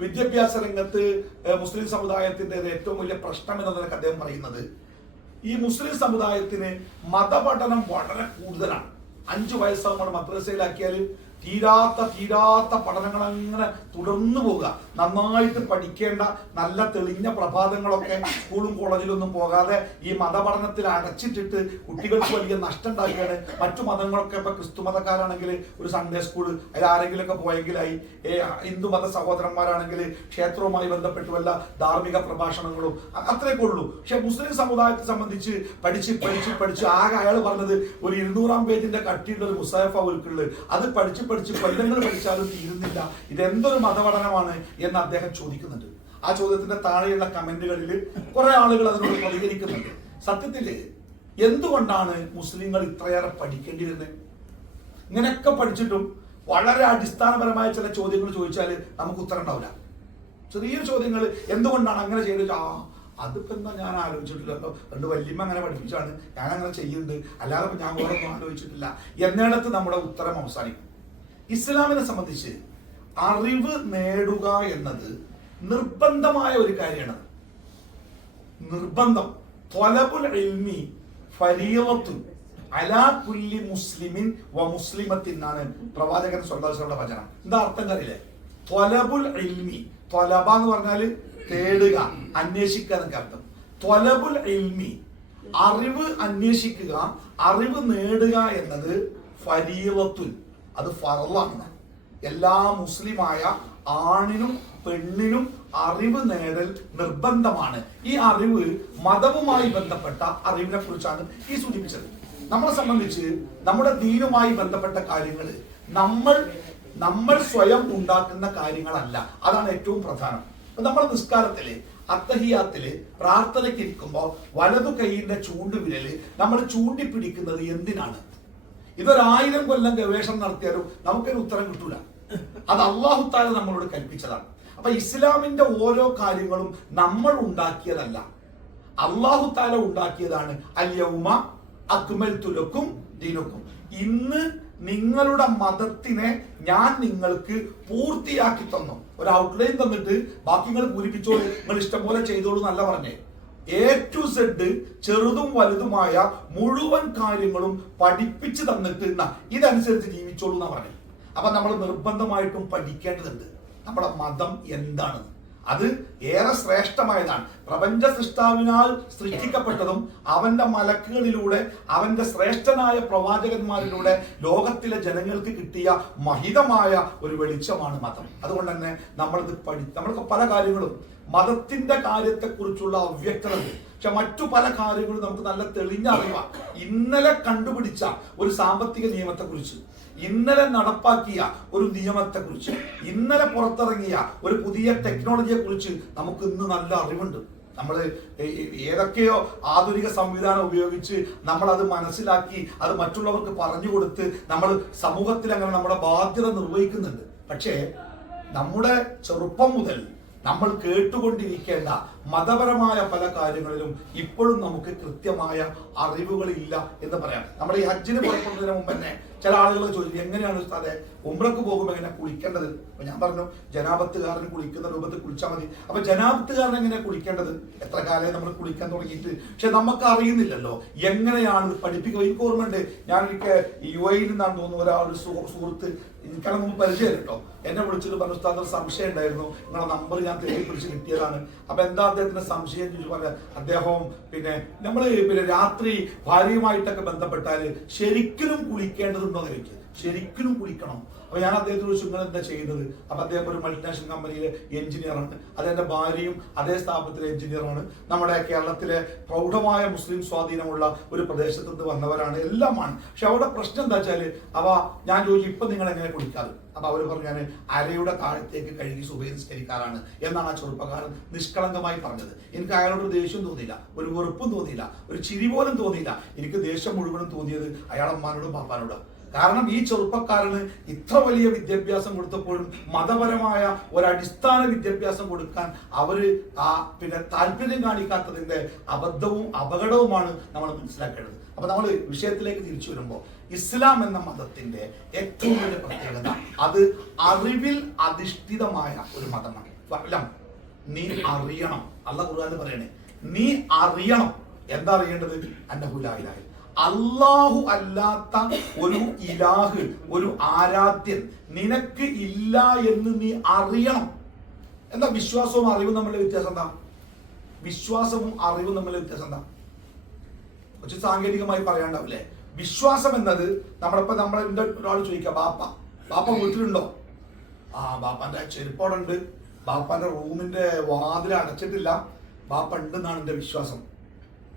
വിദ്യാഭ്യാസ രംഗത്ത് മുസ്ലിം സമുദായത്തിന്റെ ഏറ്റവും വലിയ പ്രശ്നം എന്ന നിലക്ക് അദ്ദേഹം പറയുന്നത്, ഈ മുസ്ലിം സമുദായത്തിന് മതപഠനം വളരെ കൂടുതലാണ്. 5 വയസ്സാകുമ്പോൾ മദ്രസയിലാക്കിയാൽ തീരാത്ത പഠനങ്ങൾ അങ്ങനെ തുടർന്നു പോവുക. നന്നായിട്ട് പഠിക്കേണ്ട നല്ല തെളിഞ്ഞ പ്രഭാതങ്ങളൊക്കെ സ്കൂളും കോളേജിലൊന്നും പോകാതെ ഈ മതപഠനത്തിൽ അടച്ചിട്ടിട്ട് കുട്ടികൾക്ക് വലിയ നഷ്ടം ഉണ്ടാക്കുകയാണ്. മറ്റു മതങ്ങളൊക്കെ ഇപ്പൊ ക്രിസ്തു മതക്കാരാണെങ്കിൽ ഒരു സൺഡേ സ്കൂൾ, അതിൽ ആരെങ്കിലുമൊക്കെ പോയെങ്കിലായി. ഹിന്ദു മത സഹോദരന്മാരാണെങ്കിൽ ക്ഷേത്രവുമായി ബന്ധപ്പെട്ട് വല്ല ധാർമ്മിക പ്രഭാഷണങ്ങളും അത്രയൊക്കെ ഉള്ളൂ. പക്ഷെ മുസ്ലിം സമുദായത്തെ സംബന്ധിച്ച് പഠിച്ച് ആകെ അയാൾ പറഞ്ഞത് ഒരു 200-ആം പേജിന്റെ കട്ടിയുള്ള ഒരു മുസാഫ ഒരുക്കുള്ളത്, അത് പഠിച്ച് കൊല്ലങ്ങൾ പഠിച്ചാലും തീരുന്നില്ല. ഇതെന്തൊരു മതപഠനമാണ് എന്ന് അദ്ദേഹം ചോദിക്കുന്നുണ്ട്. ആ ചോദ്യത്തിന്റെ താഴെയുള്ള കമന്റുകളിൽ കുറെ ആളുകൾ അതിനോട് പ്രതികരിക്കുന്നുണ്ട്. സത്യത്തില് എന്തുകൊണ്ടാണ് മുസ്ലിങ്ങൾ ഇത്രയേറെ പഠിക്കേണ്ടി വരുന്നത്? ഇങ്ങനെയൊക്കെ പഠിച്ചിട്ടും വളരെ അടിസ്ഥാനപരമായ ചില ചോദ്യങ്ങൾ ചോദിച്ചാൽ നമുക്ക് ഉത്തരം ഉണ്ടാവില്ല. ചെറിയ ചോദ്യങ്ങൾ, എന്തുകൊണ്ടാണ് അങ്ങനെ ചെയ്തത്? അതിപ്പോ എന്താ ഞാൻ ആലോചിച്ചിട്ടില്ലല്ലോ, 2 വല്യമ്മ അങ്ങനെ പഠിപ്പിച്ചാണ്, ഞാൻ അങ്ങനെ ചെയ്യുന്നുണ്ട്, അല്ലാതെ ഞാൻ വേറെ ഒന്നും ആലോചിച്ചിട്ടില്ല എന്നിടത്ത് നമ്മുടെ ഉത്തരം അവസാനിക്കും. ഇസ്ലാമിനെ സംബന്ധിച്ച് അറിവ് നേടുക എന്നത് നിർബന്ധമായ ഒരു കാര്യമാണ്. നിർബന്ധം. ത്വലബുൽ ഇൽമി ഫരീളത്തുൻ അലാ കുല്ലി മുസ്ലിമിൻ വ മുസ്ലിമത്തിൻ എന്നാണ് പ്രവാചകൻ സ്വല്ലല്ലാഹു അലൈഹി വസല്ലം വചനം. എന്താ അർത്ഥം അറിയില്ലേ? ത്വലബുൽ ഇൽമി, ത്വലബ എന്ന് പറഞ്ഞാൽ തേടുക, അന്വേഷിക്കുക എന്നൊക്കെ അർത്ഥം. ത്വലബുൽ ഇൽമി, അറിവ് അന്വേഷിക്കുക, അറിവ് നേടുക എന്നത് ഫരീളത്തുൻ, അത് ഫർളാണ്. എല്ലാ മുസ്ലിമായ ആണിനും പെണ്ണിനും അറിവ് നേടൽ നിർബന്ധമാണ്. ഈ അറിവ് മതവുമായി ബന്ധപ്പെട്ട അറിവിനെ കുറിച്ചാണ് ഈ സൂചിപ്പിച്ചത്. നമ്മളെ സംബന്ധിച്ച് നമ്മുടെ ദീനുമായി ബന്ധപ്പെട്ട കാര്യങ്ങൾ നമ്മൾ സ്വയം ഉണ്ടാക്കുന്ന കാര്യങ്ങളല്ല. അതാണ് ഏറ്റവും പ്രധാനം. നമ്മൾ നിസ്കാരത്തില് അത്തഹിയാത്തില് പ്രാർത്ഥനയ്ക്ക് ഇരിക്കുമ്പോൾ വലതു കൈയിന്റെ ചൂണ്ടുവിരല് നമ്മൾ ചൂണ്ടിപ്പിടിക്കുന്നത് എന്തിനാണ്? ഇതൊരു1000 കൊല്ലം ഗവേഷണം നടത്തിയാലും നമുക്കൊരു ഉത്തരം കിട്ടൂല. അത് അല്ലാഹു തആല നമ്മളോട് കൽപ്പിച്ചതാണ്. അപ്പൊ ഇസ്ലാമിന്റെ ഓരോ കാര്യങ്ങളും നമ്മൾ ഉണ്ടാക്കിയതല്ല, അല്ലാഹു തആല ഉണ്ടാക്കിയതാണ്. അൽയൗമ അക്മൽതു ലക്കും ദീനക്കും, ഇന്ന് നിങ്ങളുടെ മതത്തിനെ ഞാൻ നിങ്ങൾക്ക് പൂർത്തിയാക്കി തന്നു. ഒരു ഔട്ട്ലൈൻ തന്നിട്ട് ബാക്കി നിങ്ങൾ പൂരിപ്പിച്ചോളൂ, നിങ്ങൾ ഇഷ്ടം പോലെ ചെയ്തോളൂ എന്നല്ല പറഞ്ഞേ. A to Z ചെറുതും വലുതുമായ മുഴുവൻ കാര്യങ്ങളും പഠിപ്പിച്ചു തന്നിട്ട് ഇതനുസരിച്ച് ജീവിച്ചോളൂ എന്നാ പറഞ്ഞത്. അപ്പൊ നമ്മൾ നിർബന്ധമായിട്ടും പഠിക്കേണ്ടതുണ്ട് നമ്മുടെ മതം എന്താണ്. അത് ഏറെ ശ്രേഷ്ഠമായതാണ്. പ്രപഞ്ച സൃഷ്ടാവിനാൽ സൃഷ്ടിക്കപ്പെട്ടതും അവന്റെ മലക്കുകളിലൂടെ അവന്റെ ശ്രേഷ്ഠനായ പ്രവാചകന്മാരിലൂടെ ലോകത്തിലെ ജനങ്ങൾക്ക് കിട്ടിയ മഹിതമായ ഒരു വെളിച്ചമാണ് മതം. അതുകൊണ്ട് തന്നെ നമ്മൾക്ക് പല കാര്യങ്ങളും മതത്തിന്റെ കാര്യത്തെക്കുറിച്ചുള്ള അവ്യക്തത ഉണ്ട്. പക്ഷെ മറ്റു പല കാര്യങ്ങളും നമുക്ക് നല്ല തെളിഞ്ഞ അറിവാണ്. ഇന്നലെ കണ്ടുപിടിച്ച ഒരു സാമ്പത്തിക നിയമത്തെക്കുറിച്ച്, ഇന്നലെ നടപ്പാക്കിയ ഒരു നിയമത്തെക്കുറിച്ച്, ഇന്നലെ പുറത്തിറങ്ങിയ ഒരു പുതിയ ടെക്നോളജിയെ കുറിച്ച് നമുക്ക് ഇന്ന് നല്ല അറിവുണ്ട്. നമ്മൾ ഏതൊക്കെയോ ആധുനിക സംവിധാനം ഉപയോഗിച്ച് നമ്മൾ അത് മനസ്സിലാക്കി അത് മറ്റുള്ളവർക്ക് പറഞ്ഞു കൊടുത്ത് നമ്മൾ സമൂഹത്തിൽ അങ്ങനെ നമ്മുടെ ബാധ്യത നിർവഹിക്കുന്നുണ്ട്. പക്ഷേ നമ്മുടെ ചെറുപ്പം മുതൽ നമ്മൾ കേട്ടുകൊണ്ടിരിക്കേണ്ട മതപരമായ പല കാര്യങ്ങളിലും ഇപ്പോഴും നമുക്ക് കൃത്യമായ അറിവുകളില്ല എന്ന് പറയാം. നമ്മൾ ഈ ഹജ്ജിന് പുറപ്പെടുന്നതിന് മുമ്പ് തന്നെ ചില ആളുകൾ ചോദിച്ചു, എങ്ങനെയാണ് ഉസ്താദേ ഉംറക്ക് പോകുമ്പോൾ എങ്ങനെ കുളിക്കേണ്ടത്? അപ്പൊ ഞാൻ പറഞ്ഞു, ജനാപത്തുകാരന് കുളിക്കുന്ന രൂപത്തിൽ കുളിച്ചാൽ മതി. അപ്പൊ ജനാപത്തുകാരൻ എങ്ങനെയാണ് കുളിക്കേണ്ടത്? എത്ര കാലം നമ്മൾ കുളിക്കാൻ തുടങ്ങിയിട്ട്, പക്ഷെ നമുക്ക് അറിയുന്നില്ലല്ലോ എങ്ങനെയാണ് പഠിപ്പിക്കുക. എനിക്ക് ഓർമ്മയുണ്ട്, ഞാൻ ഒരിക്കൽ UAE നിന്നാണ് തോന്നുന്നു ഒരാളൊരു സുഹൃത്ത്, എനിക്കാണ് മുമ്പ് പരിചയം കേട്ടോ, എന്നെ വിളിച്ചിട്ട് പറഞ്ഞു, ഉസ്താദ് ഒരു സംശയം ഉണ്ടായിരുന്നു, നിങ്ങളുടെ നമ്പർ ഞാൻ തേടി പിടിച്ച് കിട്ടിയതാണ്. അപ്പൊ എന്താ അദ്ദേഹത്തിന്റെ സംശയം ചോദിച്ചു പറഞ്ഞ അദ്ദേഹം പിന്നെ രാത്രി ഭാര്യയുമായിട്ടൊക്കെ ബന്ധപ്പെട്ടാൽ ശരിക്കും കുളിക്കേണ്ടതുണ്ടോ എന്ന് ചോദിച്ചത്. ശരിക്കും കുളിക്കണം. അപ്പൊ ഞാൻ അദ്ദേഹത്തോട് ചോദിച്ചു, നിങ്ങൾ എന്താ ചെയ്യുന്നത്? അപ്പൊ അദ്ദേഹം ഒരു മൾട്ടിനാഷണൽ കമ്പനിയിലെ എഞ്ചിനീയറാണ്. അതെന്റെ ഭാര്യയും അതേ സ്ഥാപനത്തിലെ എഞ്ചിനീയറാണ്. നമ്മുടെ കേരളത്തിലെ പ്രൗഢമായ മുസ്ലിം സ്വാധീനമുള്ള ഒരു പ്രദേശത്ത് നിന്ന് വന്നവരാണ്, എല്ലാമാണ്. പക്ഷെ അവിടെ പ്രശ്നം എന്താ വെച്ചാല്, ഞാൻ ചോദിച്ചു, ഇപ്പൊ നിങ്ങൾ എങ്ങനെ കുളിക്കാറ്? അപ്പൊ അവർ പറഞ്ഞു, ഞാൻ അരയുടെ താഴത്തേക്ക് കഴുകി സുബഹി നിസ്കരിക്കാറാണ് എന്നാണ് ആ ചെറുപ്പക്കാരൻ നിഷ്കളങ്കമായി പറഞ്ഞത്. എനിക്ക് അയാളോട് ദേഷ്യം തോന്നിയില്ല, ഒരു വെറുപ്പും തോന്നിയില്ല, ഒരു ചിരി പോലും തോന്നിയില്ല. എനിക്ക് ദേഷ്യം മുഴുവനും തോന്നിയത് അയാളെ അമ്മാനോടും പാപ്പാനോടും. കാരണം ഈ ചെറുപ്പക്കാരന് ഇത്ര വലിയ വിദ്യാഭ്യാസം കൊടുത്തപ്പോഴും മതപരമായ ഒരടിസ്ഥാന വിദ്യാഭ്യാസം കൊടുക്കാൻ അവര് പിന്നെ താല്പര്യം കാണിക്കാത്തതിന്റെ അബദ്ധവും അപകടവുമാണ് നമ്മൾ മനസ്സിലാക്കേണ്ടത്. അപ്പൊ നമ്മൾ വിഷയത്തിലേക്ക് തിരിച്ചു വരുമ്പോൾ, ഇസ്ലാം എന്ന മതത്തിന്റെ ഏറ്റവും വലിയ പ്രത്യേകത അത് അറിവിൽ അധിഷ്ഠിതമായ ഒരു മതമാണ്. നീ അറിയണം. അല്ലാഹു ഖുർആനിൽ പറയണേ, നീ അറിയണം. എന്താ അറിയേണ്ടത്? അന്നഹു ലാ ഇലാഹ, അല്ലാഹു അല്ലാത്ത ഒരു ഇലാഹ്, ഒരു ആരാധ്യൻ നിനക്ക് ഇല്ല എന്ന് നീ അറിയണം. എന്താ വിശ്വാസവും അറിവും തമ്മിലുള്ള വ്യത്യാസം എന്താ? വിശ്വാസവും അറിവും തമ്മിലുള്ള വ്യത്യാസം എന്താ? കുറച്ച് സാങ്കേതികമായി പറയാണ്ടാവില്ലേ? വിശ്വാസം എന്നത് നമ്മളെ ഒരാൾ ചോദിക്കുക, ബാപ്പ വീട്ടിലുണ്ടോ? ബാപ്പാന്റെ ചെരുപ്പോടെ ഉണ്ട്, ബാപ്പാന്റെ റൂമിന്റെ വാതിൽ അടച്ചിട്ടില്ല, ബാപ്പ ഉണ്ടെന്നാണ് എന്റെ വിശ്വാസം.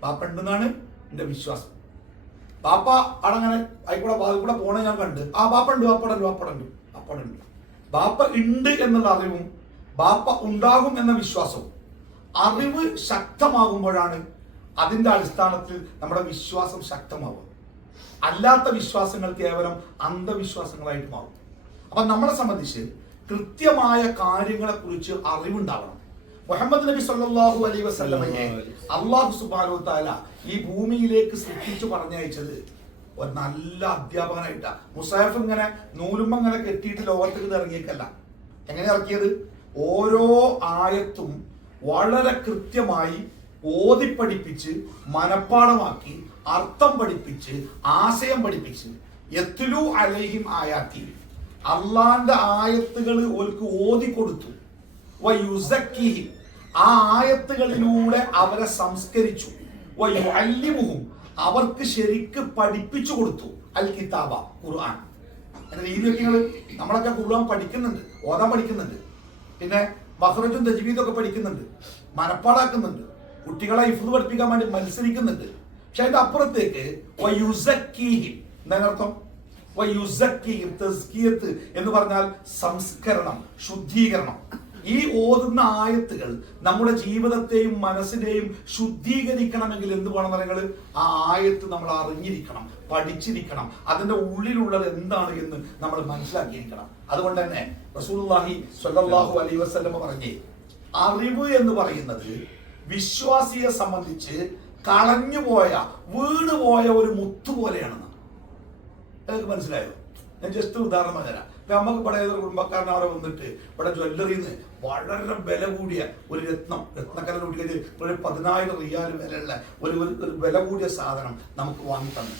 ബാപ്പ ഉണ്ടെന്നാണ് എന്റെ വിശ്വാസം. ബാപ്പ അടങ്ങനെ ആയിക്കൂടെ വാതിൽ കൂടെ പോണേ ഞാൻ കണ്ട്, ബാപ്പ ഉണ്ട്, ബാപ്പ ഉണ്ട് എന്നുള്ള അറിവും ബാപ്പ ഉണ്ടാകും എന്ന വിശ്വാസവും. അറിവ് ശക്തമാകുമ്പോഴാണ് അതിന്റെ അടിസ്ഥാനത്തിൽ നമ്മുടെ വിശ്വാസം ശക്തമാകും. അല്ലാത്ത വിശ്വാസങ്ങൾ കേവലം അന്ധവിശ്വാസങ്ങളായിട്ട് മാറും. അപ്പൊ നമ്മളെ സംബന്ധിച്ച് കൃത്യമായ കാര്യങ്ങളെ കുറിച്ച് അറിവുണ്ടാവണം. മുഹമ്മദ് നബി സല്ലല്ലാഹു അലൈഹി വസല്ലമയെ അല്ലാഹു സുബ്ഹാനഹു വ തആല ഈ ഭൂമിയിലേക്ക് സൃഷ്ടിച്ചു പറഞ്ഞയച്ചത് ഒരു നല്ല അധ്യാപകനായിട്ടാ. മുസാഫ് ഇങ്ങനെ നൂലുമ്പ ഇങ്ങനെ കെട്ടിയിട്ട് ലോകത്തേക്ക് ഇറങ്ങിയേക്കല്ല. എങ്ങനെ ഇറക്കിയത്? ഓരോ ആയത്തും വളരെ കൃത്യമായി ഓതി പഠിപ്പിച്ച് മനപ്പാടമാക്കി അർത്ഥം പഠിപ്പിച്ച് ആശയം പഠിപ്പിച്ച് യത്ലു അലൈഹിം ആയാത്തി അള്ളാന്റെ ആയത്തുകൾ ഓർക്ക് ഓതി കൊടുത്തു. വയുസക്കിഹിം ആ ആയത്തുകളിലൂടെ അവരെ സംസ്കരിച്ചു. വയുഅല്ലിമുഹും അവർക്ക് ശരിക്ക് പഠിപ്പിച്ചു കൊടുത്തു. അൽ കിതാബ ഖുർആൻ. അങ്ങനെ രീതിയൊക്കെ നമ്മളൊക്കെ ഖുർആൻ പഠിക്കുന്നുണ്ട്, ഓതാൻ പഠിക്കുന്നുണ്ട്, പിന്നെ മഖ്റജും തജ്വീദും ഒക്കെ പഠിക്കുന്നുണ്ട്, മനപ്പാടാക്കുന്നുണ്ട്, കുട്ടികളെ ഹിഫ്ള് പഠിപ്പിക്കാൻ വേണ്ടി മത്സരിക്കുന്നുണ്ട്. പക്ഷെ അതിന്റെ അപ്പുറത്തേക്ക് വയുസക്കീഹിം എന്നർത്ഥം വയുസക്കീഹിം തസ്കിയത്ത് എന്ന് പറഞ്ഞാൽ സംസ്കരണം, ശുദ്ധീകരണം. ഈ ഓതുന്ന ആയത്തുകൾ നമ്മുടെ ജീവിതത്തെയും മനസ്സിനെയും ശുദ്ധീകരിക്കണമെങ്കിൽ എന്ത് വേണം നിങ്ങൾ? ആ ആയത്ത് നമ്മൾ അറിഞ്ഞിരിക്കണം, പഠിച്ചിരിക്കണം, അതിന്റെ ഉള്ളിലുള്ളത് എന്താണ് എന്ന് നമ്മൾ മനസ്സിലാക്കിയിരിക്കണം. അതുകൊണ്ട് തന്നെ റസൂലുള്ളാഹി സ്വല്ലല്ലാഹു അലൈഹി വസല്ലം പറഞ്ഞേ, അറിവ് എന്ന് പറയുന്നത് വിശ്വാസിയെ സംബന്ധിച്ച് കളഞ്ഞുപോയ വീണുപോയ ഒരു മുത്തു പോലെയാണെന്ന്. നിങ്ങൾക്ക് മനസ്സിലായോ? ഞാൻ ജസ്റ്റ് ഉദാഹരണം പറഞ്ഞുതരാം. ഇപ്പൊ നമുക്ക് ഇവിടെ ഏതൊരു കുടുംബക്കാരൻ അവിടെ വന്നിട്ട് ഇവിടെ ജ്വല്ലറിന്ന് വളരെ വില കൂടിയ ഒരു രത്നക്കല കൂടിയത് ഒരു 10,000 റിയാൽ വിലയുള്ള ഒരു വില കൂടിയ സാധനം നമുക്ക് വാങ്ങി തന്നു.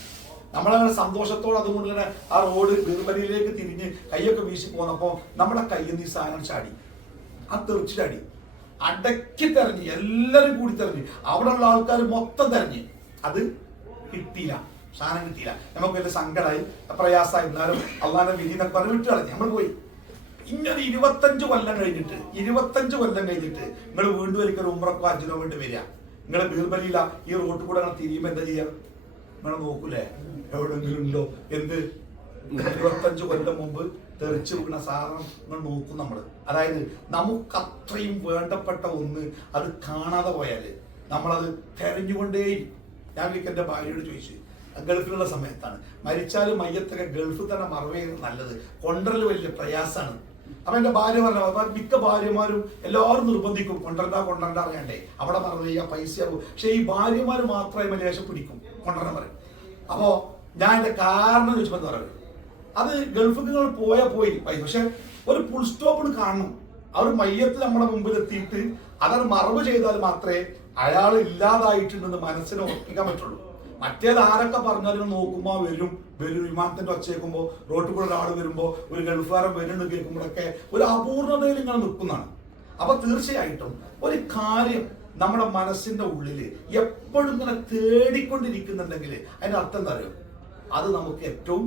നമ്മളങ്ങനെ സന്തോഷത്തോടെ അതുകൊണ്ട് ഇങ്ങനെ ആ റോഡ് ബീർബലിയിലേക്ക് തിരിഞ്ഞ് കൈയൊക്കെ വീശി പോന്നപ്പോ നമ്മുടെ കയ്യിൽ നിന്ന് ഈ സാധനം ചാടി, ആ തെറിച്ച് ചാടി, അടക്കി തെരഞ്ഞ്, എല്ലാരും കൂടി തെരഞ്ഞ്, അവിടെയുള്ള ആൾക്കാർ മൊത്തം തെരഞ്ഞ്, അത് കിട്ടിയില്ല, സാധനം കിട്ടിയില്ല. നമുക്ക് വലിയ സങ്കടമായി, പ്രയാസമായി. എന്നാലും അള്ളാന്റെ വിധി എന്നൊക്കെ പറഞ്ഞ് വിട്ടു കളഞ്ഞു, നമ്മൾ പോയി. ഇങ്ങനെ 25 കൊല്ലം കഴിഞ്ഞിട്ട് നിങ്ങൾ വീണ്ടും ഒരിക്കൽ ഉംറക്കോ ഹജ്ജിനോ വേണ്ടി വരിക. നിങ്ങൾ ബീർബലിയില ഈ റോഡ് കൂടെ തിരിയുമ്പോ എന്താ ചെയ്യാ? നിങ്ങൾ നോക്കൂലേ എവിടെങ്കിലും ഉണ്ടോ? എന്ത് 25 കൊല്ലം മുമ്പ് തെറിച്ചു വീണ സാധനം നിങ്ങൾ നോക്കും നമ്മൾ. അതായത് നമുക്ക് അത്രയും വേണ്ടപ്പെട്ട ഒന്ന് അത് കാണാതെ പോയാല് നമ്മളത് തെരഞ്ഞുകൊണ്ടേയിരിക്കും. ഞാൻ എന്റെ ഭാര്യയോട് ചോദിച്ചു, ഗൾഫിലുള്ള സമയത്താണ്, മരിച്ചാലും മയ്യത്തൊക്കെ ഗൾഫിൽ തന്നെ മറവ് ചെയ്യുന്നത് നല്ലത്, കൊണ്ടുവരൽ വലിയ പ്രയാസമാണ്. അപ്പൊ എന്റെ ഭാര്യ പറഞ്ഞു, അപ്പൊ മിക്ക ഭാര്യമാരും എല്ലാവരും നിർബന്ധിക്കും കൊണ്ടുവരണ്ട അറിയണ്ടേ, അവിടെ മറവ് ചെയ്യുക, പൈസ ആവും. പക്ഷെ ഈ ഭാര്യമാര് മാത്രമേ ലേശം പിടിക്കും, കൊണ്ടുവരണം പറയും. അപ്പോ ഞാൻ എന്റെ കാരണം ചോദിച്ചപ്പോ എന്താ പറയുക, അത് ഗൾഫിൽ നിങ്ങൾ പോയി പൈസ, പക്ഷെ ഒരു ഫുൾ സ്റ്റോപ്പ് കാണണം. അവർ മയ്യത്ത് നമ്മുടെ മുമ്പിൽ എത്തിയിട്ട് അതത് മറവ് ചെയ്താൽ മാത്രമേ അയാൾ ഇല്ലാതായിട്ടുണ്ടെന്ന് മനസ്സിനെ ഉറപ്പിക്കാൻ പറ്റുള്ളൂ. മറ്റേത് ആരൊക്കെ പറഞ്ഞാലും നോക്കുമ്പോ വരും വിമാനത്തിന്റെ ഒച്ചേക്കുമ്പോ റോട്ടിൽ കൂടെ ഒരാൾ വരുമ്പോ ഒരു ഗൾഫുകാരൻ വരുന്നു കേൾക്കുമ്പോഴൊക്കെ ഒരു അപൂർണതയിൽ ഇങ്ങനെ നിൽക്കുന്നതാണ്. അപ്പൊ തീർച്ചയായിട്ടും ഒരു കാര്യം നമ്മുടെ മനസ്സിന്റെ ഉള്ളില് എപ്പോഴും ഇങ്ങനെ തേടിക്കൊണ്ടിരിക്കുന്നുണ്ടെങ്കിൽ അതിന്റെ അർത്ഥം എന്താ അറിയോ? അത് നമുക്ക് ഏറ്റവും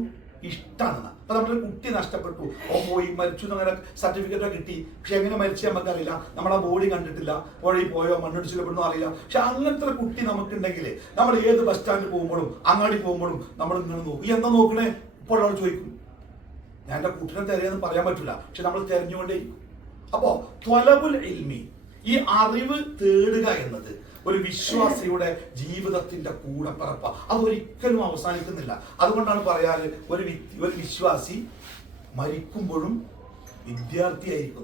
ഇഷ്ടമാണ്. അപ്പൊ നമ്മുടെ കുട്ടി നഷ്ടപ്പെട്ടു, ഓ പോയി മരിച്ചു അങ്ങനെ സർട്ടിഫിക്കറ്റ് കിട്ടി, പക്ഷെ എങ്ങനെ മരിച്ചാൽ നമുക്കറിയില്ല, നമ്മളെ ബോഡി കണ്ടിട്ടില്ല, പുഴയിൽ പോയോ മണ്ണിടിച്ചിലപ്പെടുന്നോ അറിയില്ല. പക്ഷെ അങ്ങനത്തെ ഒരു കുട്ടി നമുക്കുണ്ടെങ്കിൽ നമ്മൾ ഏത് ബസ് സ്റ്റാൻഡിൽ പോകുമ്പോഴും അങ്ങാടി പോകുമ്പോഴും നമ്മൾ ഇങ്ങനെ നോക്കും. എന്താ നോക്കണേ? ഇപ്പോൾ ഒരാൾ ചോദിക്കും, ഞാൻ എന്റെ കുട്ടിനെ തിരയെന്ന് പറയാൻ പറ്റില്ല, പക്ഷെ നമ്മൾ തിരഞ്ഞുകൊണ്ടേയിരിക്കും. അപ്പോ ത്വലബുൽ ഇൽമി, ഈ അറിവ് തേടുക എന്നത് ഒരു വിശ്വാസിയുടെ ജീവിതത്തിന്റെ കൂടപ്പിറപ്പ. അതൊരിക്കലും അവസാനിക്കുന്നില്ല. അതുകൊണ്ടാണ് പറയാറ്, ഒരു വിശ്വാസി മരിക്കുമ്പോഴും വിദ്യാർത്ഥിയായിരിക്കും.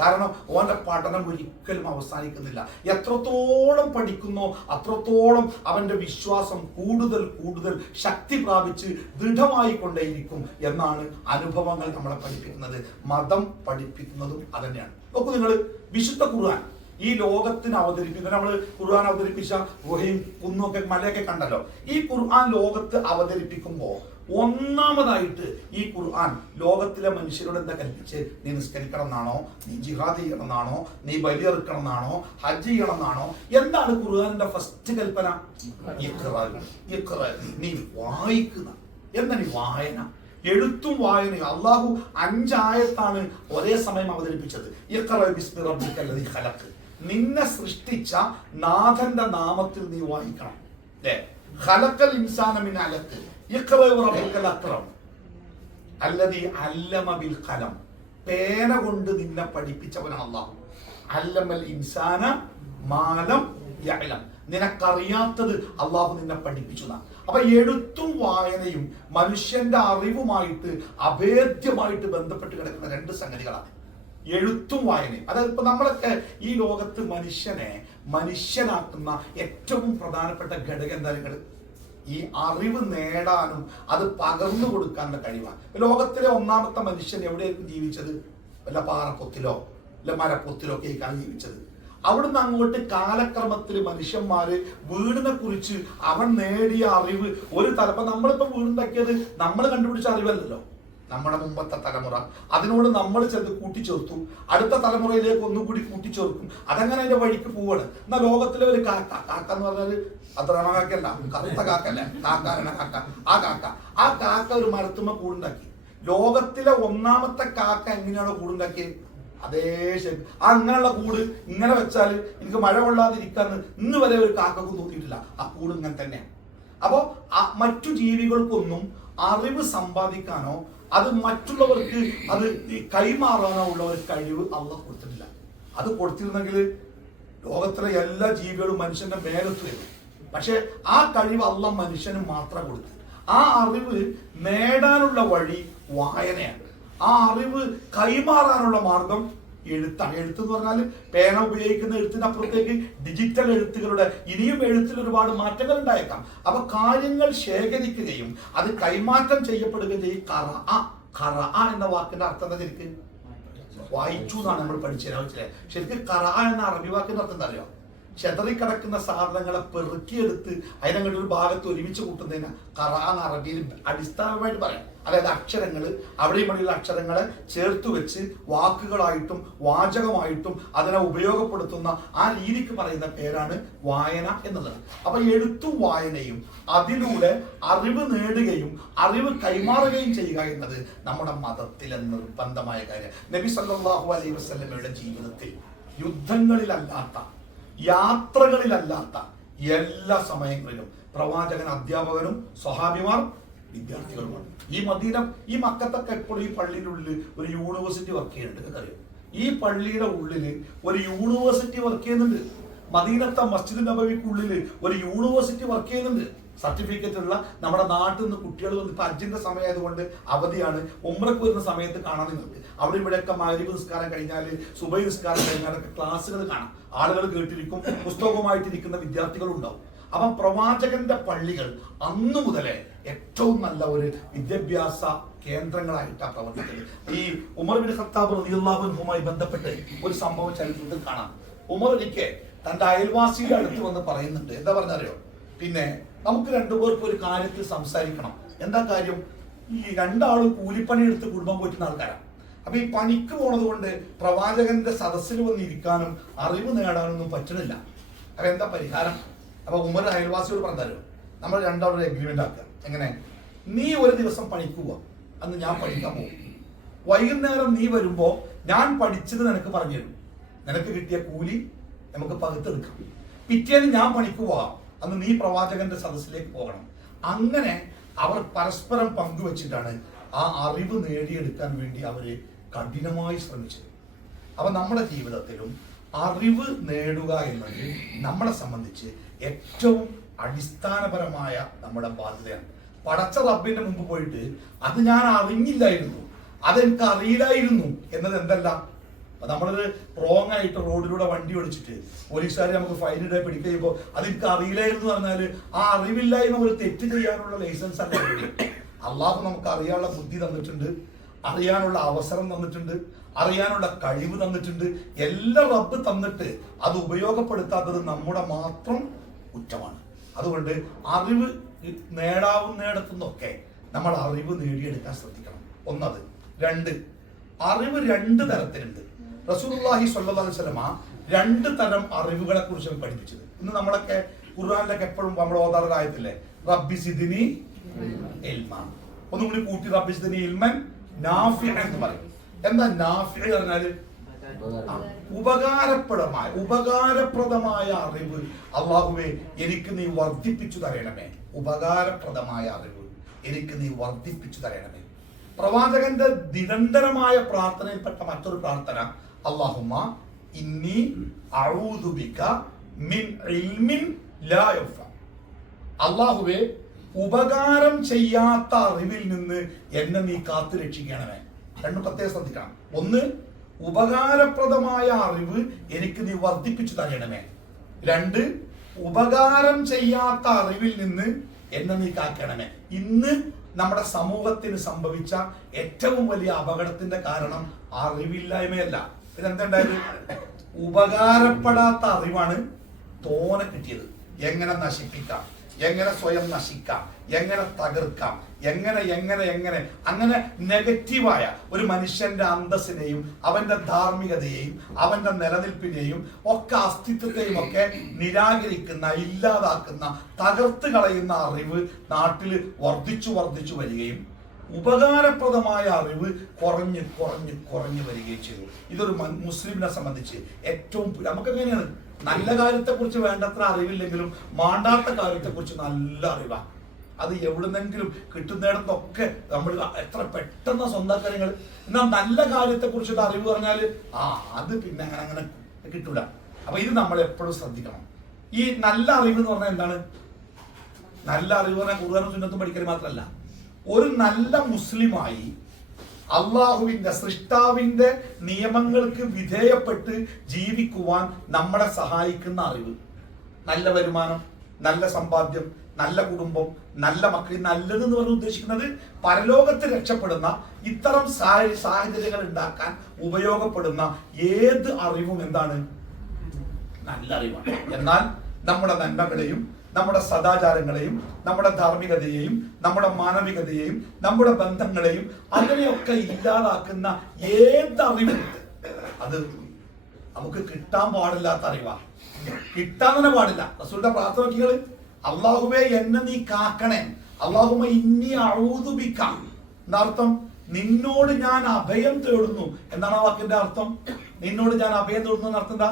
കാരണം ഓന്റെ പഠനം ഒരിക്കലും അവസാനിക്കുന്നില്ല. എത്രത്തോളം പഠിക്കുന്നോ അത്രത്തോളം അവന്റെ വിശ്വാസം കൂടുതൽ ശക്തി പ്രാപിച്ച് ദൃഢമായി കൊണ്ടേയിരിക്കും എന്നാണ് അനുഭവങ്ങൾ നമ്മളെ പഠിപ്പിക്കുന്നത്. മതം പഠിപ്പിക്കുന്നതും അതന്നെയാണ്. നോക്കൂ നിങ്ങൾ, വിശുദ്ധ ഖുർആൻ ഈ ലോകത്തിന് അവതരിപ്പിക്കുന്ന, നമ്മൾ ഖുർആൻ അവതരിപ്പിച്ച ഗുഹയും കുന്നൊക്കെ മലയൊക്കെ കണ്ടല്ലോ. ഈ ഖുർആൻ ലോകത്ത് അവതരിപ്പിക്കുമ്പോ ഒന്നാമതായിട്ട് ഈ ഖുർആൻ ലോകത്തിലെ മനുഷ്യരോട് എന്താ കൽപ്പിച്ച്? നീ നിസ്കരിക്കണം എന്നാണോ? നീ ജിഹാദ് ചെയ്യണം എന്നാണോ? നീ ബലിയെറുക്കണം എന്നാണോ? ഹജ്ജ് ചെയ്യണം എന്നാണോ? എന്താണ് ഖുർആനിന്റെ ഫസ്റ്റ് കൽപ്പന? നീ വായിക്കുന്ന. എന്താണ് ഈ വായന? എഴുത്തും വായനയും. അള്ളാഹു 5 ആയത്താണ് ഒരേ സമയം അവതരിപ്പിച്ചത്. നിന്നെ സൃഷ്ടിച്ച നാഥന്റെ നാമത്തിൽ നീ വായിക്കണം. ഖലഖൽ ഇൻസാന മിൻ അലഖ് ഇഖ്റ വറബ്ബുക്കൽ അക്രം അല്ലദീ അല്ലമ ബിൽ ഖലം. പേന കൊണ്ട് നിന്നെ പഠിപ്പിച്ചവനാണ് അല്ലാഹു. അല്ലമൽ ഇൻസാന മാ ലം യഅലം. നിനക്കറിയാത്തത് അള്ളാഹു നിന്നെ പഠിപ്പിച്ചു. അപ്പൊ എഴുത്തും വായനയും മനുഷ്യന്റെ അറിവുമായിട്ട് അഭേദ്യമായിട്ട് ബന്ധപ്പെട്ട് കിടക്കുന്ന 2 സംഗതികളാണ്, എഴുത്തും വായനയും. അതായത് ഇപ്പൊ നമ്മളൊക്കെ ഈ ലോകത്ത് മനുഷ്യനെ മനുഷ്യനാക്കുന്ന ഏറ്റവും പ്രധാനപ്പെട്ട ഘടകം എന്താ? നിങ്ങൾ ഈ അറിവ് നേടാനും അത് പകർന്നു കൊടുക്കാനുള്ള കഴിവാണ്. ലോകത്തിലെ ഒന്നാമത്തെ മനുഷ്യൻ എവിടെയായിരിക്കും ജീവിച്ചത്? വല്ല പാറപ്പൊത്തിലോ അല്ല മരപ്പൊത്തിലോ ഒക്കെ ആയിക്കാണ് ജീവിച്ചത്. അവിടുന്ന് അങ്ങോട്ട് കാലക്രമത്തിൽ മനുഷ്യന്മാര് വീടിനെ കുറിച്ച് അവൻ നേടിയ അറിവ് ഒരു തലപ്പം, നമ്മളിപ്പോ വീടുണ്ടാക്കിയത് നമ്മൾ കണ്ടുപിടിച്ച അറിവല്ലല്ലോ, നമ്മുടെ മുമ്പത്തെ തലമുറ അതിനോട് നമ്മൾ ചിലത് കൂട്ടിച്ചേർത്തു, അടുത്ത തലമുറയിലേക്ക് ഒന്നുകൂടി കൂട്ടിച്ചേർക്കും, അതങ്ങനെ അതിന്റെ വഴിക്ക് പോവാണ്. എന്നാൽ ലോകത്തിലെ ഒരു കാക്ക എന്ന് പറഞ്ഞാല് അത്ര കാക്കല്ല, കറുത്ത കാക്കല്ല, കാക്കാരണ കാക്ക, ആ കാക്ക ഒരു മരത്തുമ്മ കൂടുണ്ടാക്കി. ലോകത്തിലെ ഒന്നാമത്തെ കാക്ക എങ്ങനെയാണോ കൂടുണ്ടാക്കിയത് അതേ ഷേപ്പ്. അങ്ങനെയുള്ള കൂട് ഇങ്ങനെ വെച്ചാൽ എനിക്ക് മഴ കൊള്ളാതിരിക്കാന്ന് ഇന്ന് വരെ ഒരു കാക്കക്കും തോന്നിയിട്ടില്ല. ആ കൂട് ഇങ്ങനെ തന്നെയാണ്. അപ്പോ മറ്റു ജീവികൾക്കൊന്നും അറിവ് സമ്പാദിക്കാനോ അത് മറ്റുള്ളവർക്ക് അത് കൈമാറാനോ ഉള്ള ഒരു കഴിവ് അള്ളാഹ് കൊടുത്തിട്ടില്ല. അത് കൊടുത്തിരുന്നെങ്കിൽ ലോകത്തിലെ എല്ലാ ജീവികളും മനുഷ്യന്റെ മേലത്ത് വരും. പക്ഷെ ആ കഴിവ് അള്ളാഹ് മനുഷ്യന് മാത്രം കൊടുത്തു. ആ അറിവ് നേടാനുള്ള വഴി വായനയാണ്. ആ അറിവ് കൈമാറാനുള്ള മാർഗം എഴുത്താണ്. എഴുത്ത് എന്ന് പറഞ്ഞാൽ പേന ഉപയോഗിക്കുന്ന എഴുത്തിനപ്പുറത്തേക്ക് ഡിജിറ്റൽ എഴുത്തുകളുടെ ഇനിയും എഴുത്തിൽ ഒരുപാട് മാറ്റങ്ങൾ ഉണ്ടായേക്കാം. അപ്പൊ കാര്യങ്ങൾ ശേഖരിക്കുകയും അത് കൈമാറ്റം ചെയ്യപ്പെടുകയും ചെയ്യും. ഖറ എന്ന വാക്കിന്റെ അർത്ഥം എന്താ? ശരിക്ക് വായിച്ചു എന്നാണ് നമ്മൾ പഠിച്ചത്. ശരിക്കും ഖറ എന്ന അറബി വാക്കിന്റെ അർത്ഥം എന്താ അറിയോ? ചെതറിക്കിടക്കുന്ന സാധനങ്ങളെ പെറുക്കിയെടുത്ത് അതിനങ്ങോട്ട് ഒരു ഭാഗത്ത് ഒരുമിച്ച് കൂട്ടുന്നതിന് ഖറ എന്ന് അറബിയിൽ അടിസ്ഥാനമായിട്ട് പറയാം. അതായത് അക്ഷരങ്ങൾ അവിടെയും ഇവിടെയുള്ള അക്ഷരങ്ങളെ ചേർത്ത് വെച്ച് വാക്കുകളായിട്ടും വാചകമായിട്ടും അതിനെ ഉപയോഗപ്പെടുത്തുന്ന ആ രീതിക്ക് പറയുന്ന പേരാണ് വായന എന്നുള്ളത്. അപ്പൊ എഴുത്തും വായനയും അതിലൂടെ അറിവ് നേടുകയും അറിവ് കൈമാറുകയും ചെയ്യുക എന്നത് നമ്മുടെ മതത്തിലെ നിർബന്ധമായ കാര്യം. നബി സല്ലല്ലാഹു അലൈഹി വസല്ലമയുടെ ജീവിതത്തിൽ യുദ്ധങ്ങളിലല്ലാത്ത, യാത്രകളിലല്ലാത്ത എല്ലാ സമയങ്ങളിലും പ്രവാചകൻ അധ്യാപകനും സ്വഹാബിമാർ വിദ്യാർത്ഥികളുമാണ്. ഈ മക്കത്തൊക്കെ എപ്പോഴും ഈ പള്ളിയുടെ ഉള്ളിൽ ഒരു യൂണിവേഴ്സിറ്റി വർക്ക് ചെയ്യുന്നുണ്ട്. അറിയാം, ഈ പള്ളിയുടെ ഉള്ളിൽ ഒരു യൂണിവേഴ്സിറ്റി വർക്ക് ചെയ്യുന്നുണ്ട്. മദീനത്തെ മസ്ജിദ് നബവിക്കുള്ളിൽ ഒരു യൂണിവേഴ്സിറ്റി വർക്ക് ചെയ്യുന്നുണ്ട്. സർട്ടിഫിക്കറ്റ് ഉള്ള നമ്മുടെ നാട്ടിൽ നിന്ന് കുട്ടികൾ വന്ന് ഇപ്പൊ അജ്ജിന്റെ സമയമായതുകൊണ്ട് അവധിയാണ്. ഉംറക്ക് വരുന്ന സമയത്ത് കാണാൻ നിങ്ങൾക്ക് അവിടെ ഇവിടെയൊക്കെ മഗ്‌രിബ് നിസ്കാരം കഴിഞ്ഞാൽ സുബൈ നിസ്കാരം കഴിഞ്ഞാലൊക്കെ ക്ലാസ്സുകൾ കാണാം. ആളുകൾ കേട്ടിരിക്കും, പുസ്തകവുമായിട്ടിരിക്കുന്ന വിദ്യാർത്ഥികളുണ്ടാവും. അപ്പം പ്രവാചകന്റെ പള്ളികൾ അന്നു മുതലേ ഏറ്റവും നല്ല ഒരു വിദ്യാഭ്യാസ കേന്ദ്രങ്ങളായിട്ടാണ് പ്രവർത്തിക്കുന്നത്. ഈ ഉമർ ബിൻ ഖത്താബ് റളിയല്ലാഹു അൻഹുമായി ബന്ധപ്പെട്ട് ഒരു സംഭവം ചരിത്രത്തിൽ കാണാം. ഉമർ ഒരിക്കൽ തന്റെ അയൽവാസിയുടെ അടുത്ത് വന്ന് പറയുന്നുണ്ട്. എന്താ പറഞ്ഞറിയോ? പിന്നെ നമുക്ക് രണ്ടുപേർക്കും ഒരു കാര്യത്തിൽ സംസാരിക്കണം. എന്താ കാര്യം? ഈ രണ്ടാളും കൂലിപ്പണി എടുത്ത് കുടുംബം പോറ്റുന്ന ആൾക്കാരാണ്. അപ്പൊ ഈ പണിക്ക് പോണത് കൊണ്ട് പ്രവാചകന്റെ സദസ്സിൽ വന്നിരിക്കാനും അറിവ് നേടാനൊന്നും പറ്റണില്ല. അപ്പൊ എന്താ പരിഹാരം? അപ്പൊ ഉമർ അയൽവാസിയോട് പറഞ്ഞാലോ, നമ്മൾ രണ്ടാളും ഒരു എഗ്രിമെന്റ് ആക്കുക. എങ്ങനെ? നീ ഒരു ദിവസം പണിക്ക് പോവാ, അന്ന് ഞാൻ പഠിക്കാൻ പോകും. വൈകുന്നേരം നീ വരുമ്പോ ഞാൻ പഠിച്ചത് നിനക്ക് പറഞ്ഞു തരും. നിനക്ക് കിട്ടിയ കൂലി നമുക്ക് പകുത്തെടുക്കാം. പിറ്റേന്ന് ഞാൻ പണിക്ക് പോവാം, അന്ന് നീ പ്രവാചകന്റെ സദസ്സിലേക്ക് പോകണം. അങ്ങനെ അവർ പരസ്പരം പങ്കുവെച്ചിട്ടാണ് ആ അറിവ് നേടിയെടുക്കാൻ വേണ്ടി അവര് കഠിനമായി ശ്രമിച്ചത്. അപ്പൊ നമ്മുടെ ജീവിതത്തിലും അറിവ് നേടുക എന്നത് നമ്മളെ സംബന്ധിച്ച് ഏറ്റവും അടിസ്ഥാനപരമായ നമ്മുടെ ബാധ്യതയാണ്. പടച്ച റബ്ബിന്റെ മുമ്പ് പോയിട്ട് അത് ഞാൻ അറിഞ്ഞില്ലായിരുന്നു, അതെനിക്ക് അറിയില്ലായിരുന്നു എന്നത് എന്തല്ല. നമ്മളൊരു റോങ് ആയിട്ട് റോഡിലൂടെ വണ്ടി ഓടിച്ചിട്ട് പോലീസുകാർ നമുക്ക് ഫൈനിടെ പിടിക്കുക ചെയ്യുമ്പോൾ അതെനിക്ക് അറിയില്ലായിരുന്നു പറഞ്ഞാല് ആ അറിവില്ലായ്മ ഒരു തെറ്റ് ചെയ്യാനുള്ള ലൈസൻസ് അല്ല. അള്ളാഹു നമുക്ക് അറിയാനുള്ള ബുദ്ധി തന്നിട്ടുണ്ട്, അറിയാനുള്ള അവസരം തന്നിട്ടുണ്ട്, അറിയാനുള്ള കഴിവ് തന്നിട്ടുണ്ട്. എല്ലാം റബ്ബ് തന്നിട്ട് അത് ഉപയോഗപ്പെടുത്താത്തത് നമ്മുടെ മാത്രം കുറ്റമാണ്. അതുകൊണ്ട് അറിവ് നേടാവുന്നിടത്തുനിന്നൊക്കെ നമ്മൾ അറിവ് നേടിയെടുക്കാൻ ശ്രദ്ധിക്കണം. ഒന്നത്. രണ്ട്, അറിവ് രണ്ട് തരത്തിലുണ്ട്. റസൂലുള്ളാഹി സ്വല്ലല്ലാഹു അലൈഹി വസല്ലമ രണ്ട് തരം അറിവുകളെ കുറിച്ചാണ് പഠിപ്പിച്ചത്. ഇന്ന് നമ്മളൊക്കെ ഖുർആനിലൊക്കെ എപ്പോഴും നമ്മൾ ഓതാറുള്ള ആയത്തില്ലേ, റബ്ബി സിദ്നി ഇൽമൻ. ഒന്നും കൂടി കൂട്ടി, റബ്ബി സിദ്നി ഇൽമൻ നാഫിഅ എന്ന് പറയും. എന്താ നാഫിഅ പറഞ്ഞാല്? ഉപകാരപ്രദമായ അറിവ്. അല്ലാഹുവേ എനിക്ക് നീ വർദ്ധിപ്പിച്ചു തരണമേ. ഉപകാരപ്രദമായ അറിവ് എനിക്ക് നീ വർദ്ധിപ്പിച്ചു തരണമേ. പ്രവാചകന്റെ നിരന്തരമായ പ്രാർത്ഥനയിൽപ്പെട്ട മറ്റൊരു പ്രാർത്ഥന, അല്ലാഹുമ്മ ഇന്നി അഊദു ബിക മിൻ ഇൽമിൻ ലാ യൻഫ. അല്ലാഹുവേ ഉപകാരം ചെയ്യാത്ത അറിവിൽ നിന്ന് എന്നെ നീ കാത്തു രക്ഷിക്കണമേ. രണ്ടും പ്രത്യേകം ശ്രദ്ധിക്കണം. ഒന്ന്, ഉപകാരപ്രദമായ അറിവ് എനിക്ക് നീ വർദ്ധിപ്പിച്ചു തരണമേ. രണ്ട്, ഉപകാരം ചെയ്യാത്ത അറിവിൽ നിന്ന് എന്നെ നീ കാക്കണമേ. ഇന്ന് നമ്മുടെ സമൂഹത്തിന് സംഭവിച്ച ഏറ്റവും വലിയ അപകടത്തിന്റെ കാരണം അറിവില്ലായ്മയല്ല. പിന്നെന്തുണ്ടായത്? ഉപകാരപ്പെടാത്ത അറിവാണ് തോനെ കിട്ടിയത്. എങ്ങനെ നശിപ്പിക്കാം, എങ്ങനെ സ്വയം നശിക്കാം, എങ്ങനെ തകർക്കാം, എങ്ങനെ അങ്ങനെ നെഗറ്റീവായ ഒരു മനുഷ്യന്റെ അന്തസ്സിനെയും അവന്റെ ധാർമ്മികതയെയും അവന്റെ നിലനിൽപ്പിനെയും ഒക്കെ അസ്തിത്വത്തെയും ഒക്കെ നിരാകരിക്കുന്ന, ഇല്ലാതാക്കുന്ന, തകർത്ത് കളയുന്ന അറിവ് നാട്ടിൽ വർദ്ധിച്ചു വരികയും ഉപകാരപ്രദമായ അറിവ് കുറഞ്ഞു വരികയും ചെയ്തു. ഇതൊരു മുസ്ലിമിനെ സംബന്ധിച്ച് ഏറ്റവും നമുക്ക് എങ്ങനെയാണ്? നല്ല കാര്യത്തെക്കുറിച്ച് വേണ്ടത്ര അറിവില്ലെങ്കിലും മാണ്ടാത്ത കാര്യത്തെക്കുറിച്ച് നല്ല അറിവാണ്. അത് എവിടുന്നെങ്കിലും കിട്ടുന്നിടത്തൊക്കെ നമ്മൾ എത്ര പെട്ടെന്ന് സ്വന്തം കാര്യങ്ങൾ. എന്നാൽ നല്ല കാര്യത്തെക്കുറിച്ചൊരു അറിവ് പറഞ്ഞാൽ അത് പിന്നെ അങ്ങനെ കിട്ടൂല. അപ്പൊ ഇത് നമ്മൾ എപ്പോഴും ശ്രദ്ധിക്കണം. ഈ നല്ല അറിവ് എന്ന് പറഞ്ഞാൽ എന്താണ്? നല്ല അറിവ് പറഞ്ഞാൽ ഖുർആനും സുന്നത്തും പഠിക്കൽ മാത്രമല്ല, ഒരു നല്ല മുസ്ലിമായി അള്ളാഹുവിന്റെ സൃഷ്ടാവിന്റെ നിയമങ്ങൾക്ക് വിധേയപ്പെട്ട് ജീവിക്കുവാൻ നമ്മളെ സഹായിക്കുന്ന അറിവ്. നല്ല വരുമാനം, നല്ല സമ്പാദ്യം, നല്ല കുടുംബം, നല്ല മക്കൾ. നല്ലത് എന്ന് പറഞ്ഞ് ഉദ്ദേശിക്കുന്നത് പരലോകത്ത് രക്ഷപ്പെടുന്ന ഇത്തരം സാഹചര്യങ്ങൾ ഉണ്ടാക്കാൻ ഉപയോഗപ്പെടുന്ന ഏത് അറിവും എന്താണ്? നല്ല അറിവാണ്. എന്നാൽ നമ്മുടെ നന്മകളെയും നമ്മുടെ സദാചാരങ്ങളെയും നമ്മുടെ ധാർമ്മികതയെയും നമ്മുടെ മാനവികതയെയും നമ്മുടെ ബന്ധങ്ങളെയും അങ്ങനെയൊക്കെ ഇല്ലാതാക്കുന്ന ഏത് അറിവുണ്ട് അത് നമുക്ക് കിട്ടാൻ പാടില്ലാത്ത അറിവാ. കിട്ടാൻ തന്നെ പാടില്ല. റസൂലുള്ളാഹിയുടെ പ്രാർത്ഥനകൾ അല്ലാഹുവേ എന്നെ നീ കാക്കണേ, അല്ലാഹുമ്മ ഇന്നി അഊദു ബിക. എന്നർത്ഥം നിന്നോട് ഞാൻ അഭയം തേടുന്നു എന്നാണ് ആ വാക്കിന്റെ അർത്ഥം. നിന്നോട് ഞാൻ അഭയം തേടുന്നു എന്നർത്ഥം എന്താ?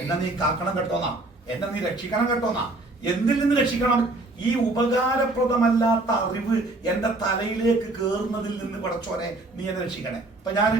എന്നെ നീ കാക്കണം കേട്ടോന്നാ, എന്നെ നീ രക്ഷിക്കണം കേട്ടോന്നാ. എന്തിൽ നിന്ന് രക്ഷിക്കണം? ഈ ഉപകാരപ്രദമല്ലാത്ത അറിവ് എന്റെ തലയിലേക്ക് കേറുന്നതിൽ നിന്ന് പടച്ചോനെ നീ എന്നെ രക്ഷിക്കണേ. ഇപ്പൊ ഞാൻ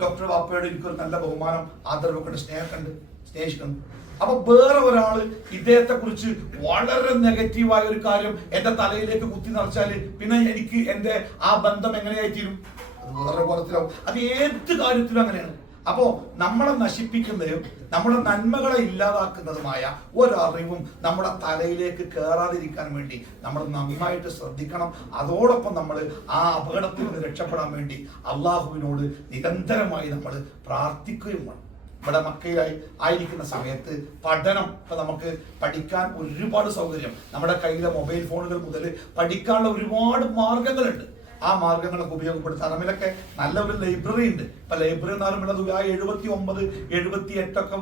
ഡോക്ടർ വാപ്പയോട് എനിക്കൊരു നല്ല ബഹുമാനം, ആദരവൊക്കെ ഉണ്ട്, സ്നേഹിക്കുന്നു. അപ്പൊ വേറെ ഒരാള് ഇദ്ദേഹത്തെ കുറിച്ച് വളരെ നെഗറ്റീവായ ഒരു കാര്യം എന്റെ തലയിലേക്ക് കുത്തി നിറച്ചാല് പിന്നെ എനിക്ക് എന്റെ ആ ബന്ധം എങ്ങനെയായി തീരും? അത് വേറെ കോലത്തിലാവും. അത് ഏത് കാര്യത്തിലും അങ്ങനെയാണ്. അപ്പോ നമ്മളെ നശിപ്പിക്കുന്നതും നമ്മുടെ നന്മകളെ ഇല്ലാതാക്കുന്നതുമായ ഒരറിവും നമ്മുടെ തലയിലേക്ക് കയറാതിരിക്കാൻ വേണ്ടി നമ്മൾ നന്നായിട്ട് ശ്രദ്ധിക്കണം. അതോടൊപ്പം നമ്മൾ ആ അപകടത്തിൽ നിന്ന് രക്ഷപ്പെടാൻ വേണ്ടി അള്ളാഹുവിനോട് നിരന്തരമായി നമ്മൾ പ്രാർത്ഥിക്കുകയും വേണം. ഇവിടെ മക്കയിലായി ആയിരിക്കുന്ന സമയത്ത് പഠനം, ഇപ്പൊ നമുക്ക് പഠിക്കാൻ ഒരുപാട് സൗകര്യം, നമ്മുടെ കയ്യിലെ മൊബൈൽ ഫോണുകൾ മുതൽ പഠിക്കാനുള്ള ഒരുപാട് മാർഗങ്ങളുണ്ട്. ആ മാർഗങ്ങളൊക്കെ ഉപയോഗപ്പെടുത്താൻ നമ്മിലൊക്കെ നല്ല ഒരു ലൈബ്രറി ഉണ്ട്. ഇപ്പൊ ലൈബ്രറി എന്ന് പറയുമ്പോൾ 79, 78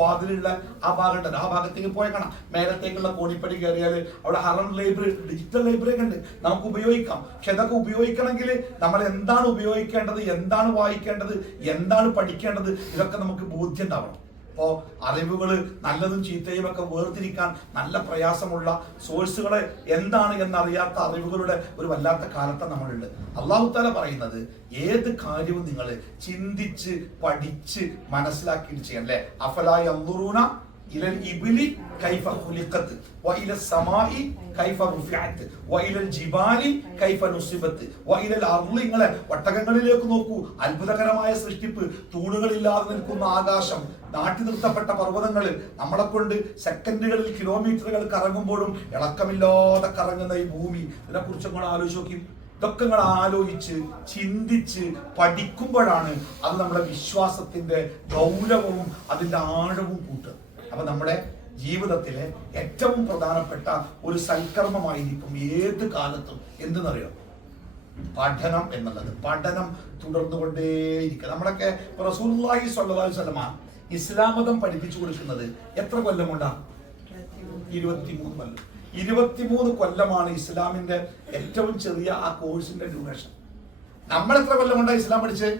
വാതിലുള്ള ആ ഭാഗം ഉണ്ടല്ലോ, ആ ഭാഗത്തേക്ക് പോയ കാണാം. മേലത്തേക്കുള്ള കോണിപ്പടി കയറിയാൽ അവിടെ ഹറം ലൈബ്രറി, ഡിജിറ്റൽ ലൈബ്രറി ഒക്കെ ഉണ്ട്, നമുക്ക് ഉപയോഗിക്കാം. പക്ഷെ ഇതൊക്കെ ഉപയോഗിക്കണമെങ്കിൽ നമ്മൾ എന്താണ് ഉപയോഗിക്കേണ്ടത്, എന്താണ് വായിക്കേണ്ടത്, എന്താണ് പഠിക്കേണ്ടത്, ഇതൊക്കെ നമുക്ക് ബോധ്യം ഉണ്ടാവണം. അപ്പോൾ അറിവുകൾ നല്ലതും ചീത്തയും ഒക്കെ വേർതിരിക്കാൻ നല്ല പ്രയാസമുള്ള സോഴ്സുകളെ എന്താണ് എന്നറിയാത്ത അറിവുകളുടെ ഒരു വല്ലാത്ത കാലത്ത് നമ്മളുണ്ട്. അല്ലാഹു തആല പറയുന്നത് ഏത് കാര്യവും നിങ്ങൾ ചിന്തിച്ച് പഠിച്ച് മനസ്സിലാക്കി ചെയ്യണം അല്ലേ. അഫലാ യൻദുറൂന ഇലൽ ഇബ്ലി കൈഫ ഖുലിഖത് വഇലൽ സമാഇ കൈഫ റുഫിഅത് വഇലൽ ജിബാലി കൈഫ നുസിബത് വഇലൽ അർളി. നിങ്ങളെ ഒട്ടകങ്ങളിലേക്ക് നോക്കൂ, അത്ഭുതകരമായ സൃഷ്ടിപ്പ്. തൂണുകളില്ലാതെ നിൽക്കുന്ന ആകാശം, നാട്ടി നിർത്തപ്പെട്ട പർവ്വതങ്ങൾ, നമ്മളെ കൊണ്ട് സെക്കൻഡുകളിൽ കിലോമീറ്ററുകൾ കറങ്ങുമ്പോഴും ഇളക്കമില്ലാതെ കറങ്ങുന്ന ഈ ഭൂമി, ഇതിനെക്കുറിച്ച് നിങ്ങൾ ആലോചിച്ച് നോക്കി. ഇതൊക്കെ നിങ്ങൾ ആലോചിച്ച് ചിന്തിച്ച് പഠിക്കുമ്പോഴാണ് അത് നമ്മുടെ വിശ്വാസത്തിന്റെ ഗൗരവവും അതിന്റെ ആഴവും കൂട്ടുക. അപ്പൊ നമ്മുടെ ജീവിതത്തിലെ ഏറ്റവും പ്രധാനപ്പെട്ട ഒരു സൽക്കർമ്മമായിരിക്കും ഏത് കാലത്തും എന്തെന്നറിയാം, പഠനം എന്നുള്ളത്. പഠനം തുടർന്നുകൊണ്ടേയിരിക്കുക. നമ്മളൊക്കെ റസൂലുള്ളാഹി സ്വല്ലല്ലാഹു അലൈഹി വസല്ലമ ഇസ്ലാം മതം പഠിപ്പിച്ചു കൊടുക്കുന്നത് എത്ര കൊല്ലം കൊണ്ടാണ്? 23 കൊല്ലം. 23 കൊല്ലമാണ് ഇസ്ലാമിന്റെ ഏറ്റവും ചെറിയ ആ കോഴ്സിന്റെ ഡ്യൂറേഷൻ. നമ്മൾ എത്ര കൊല്ലം കൊണ്ടാണ് ഇസ്ലാം പഠിച്ച്?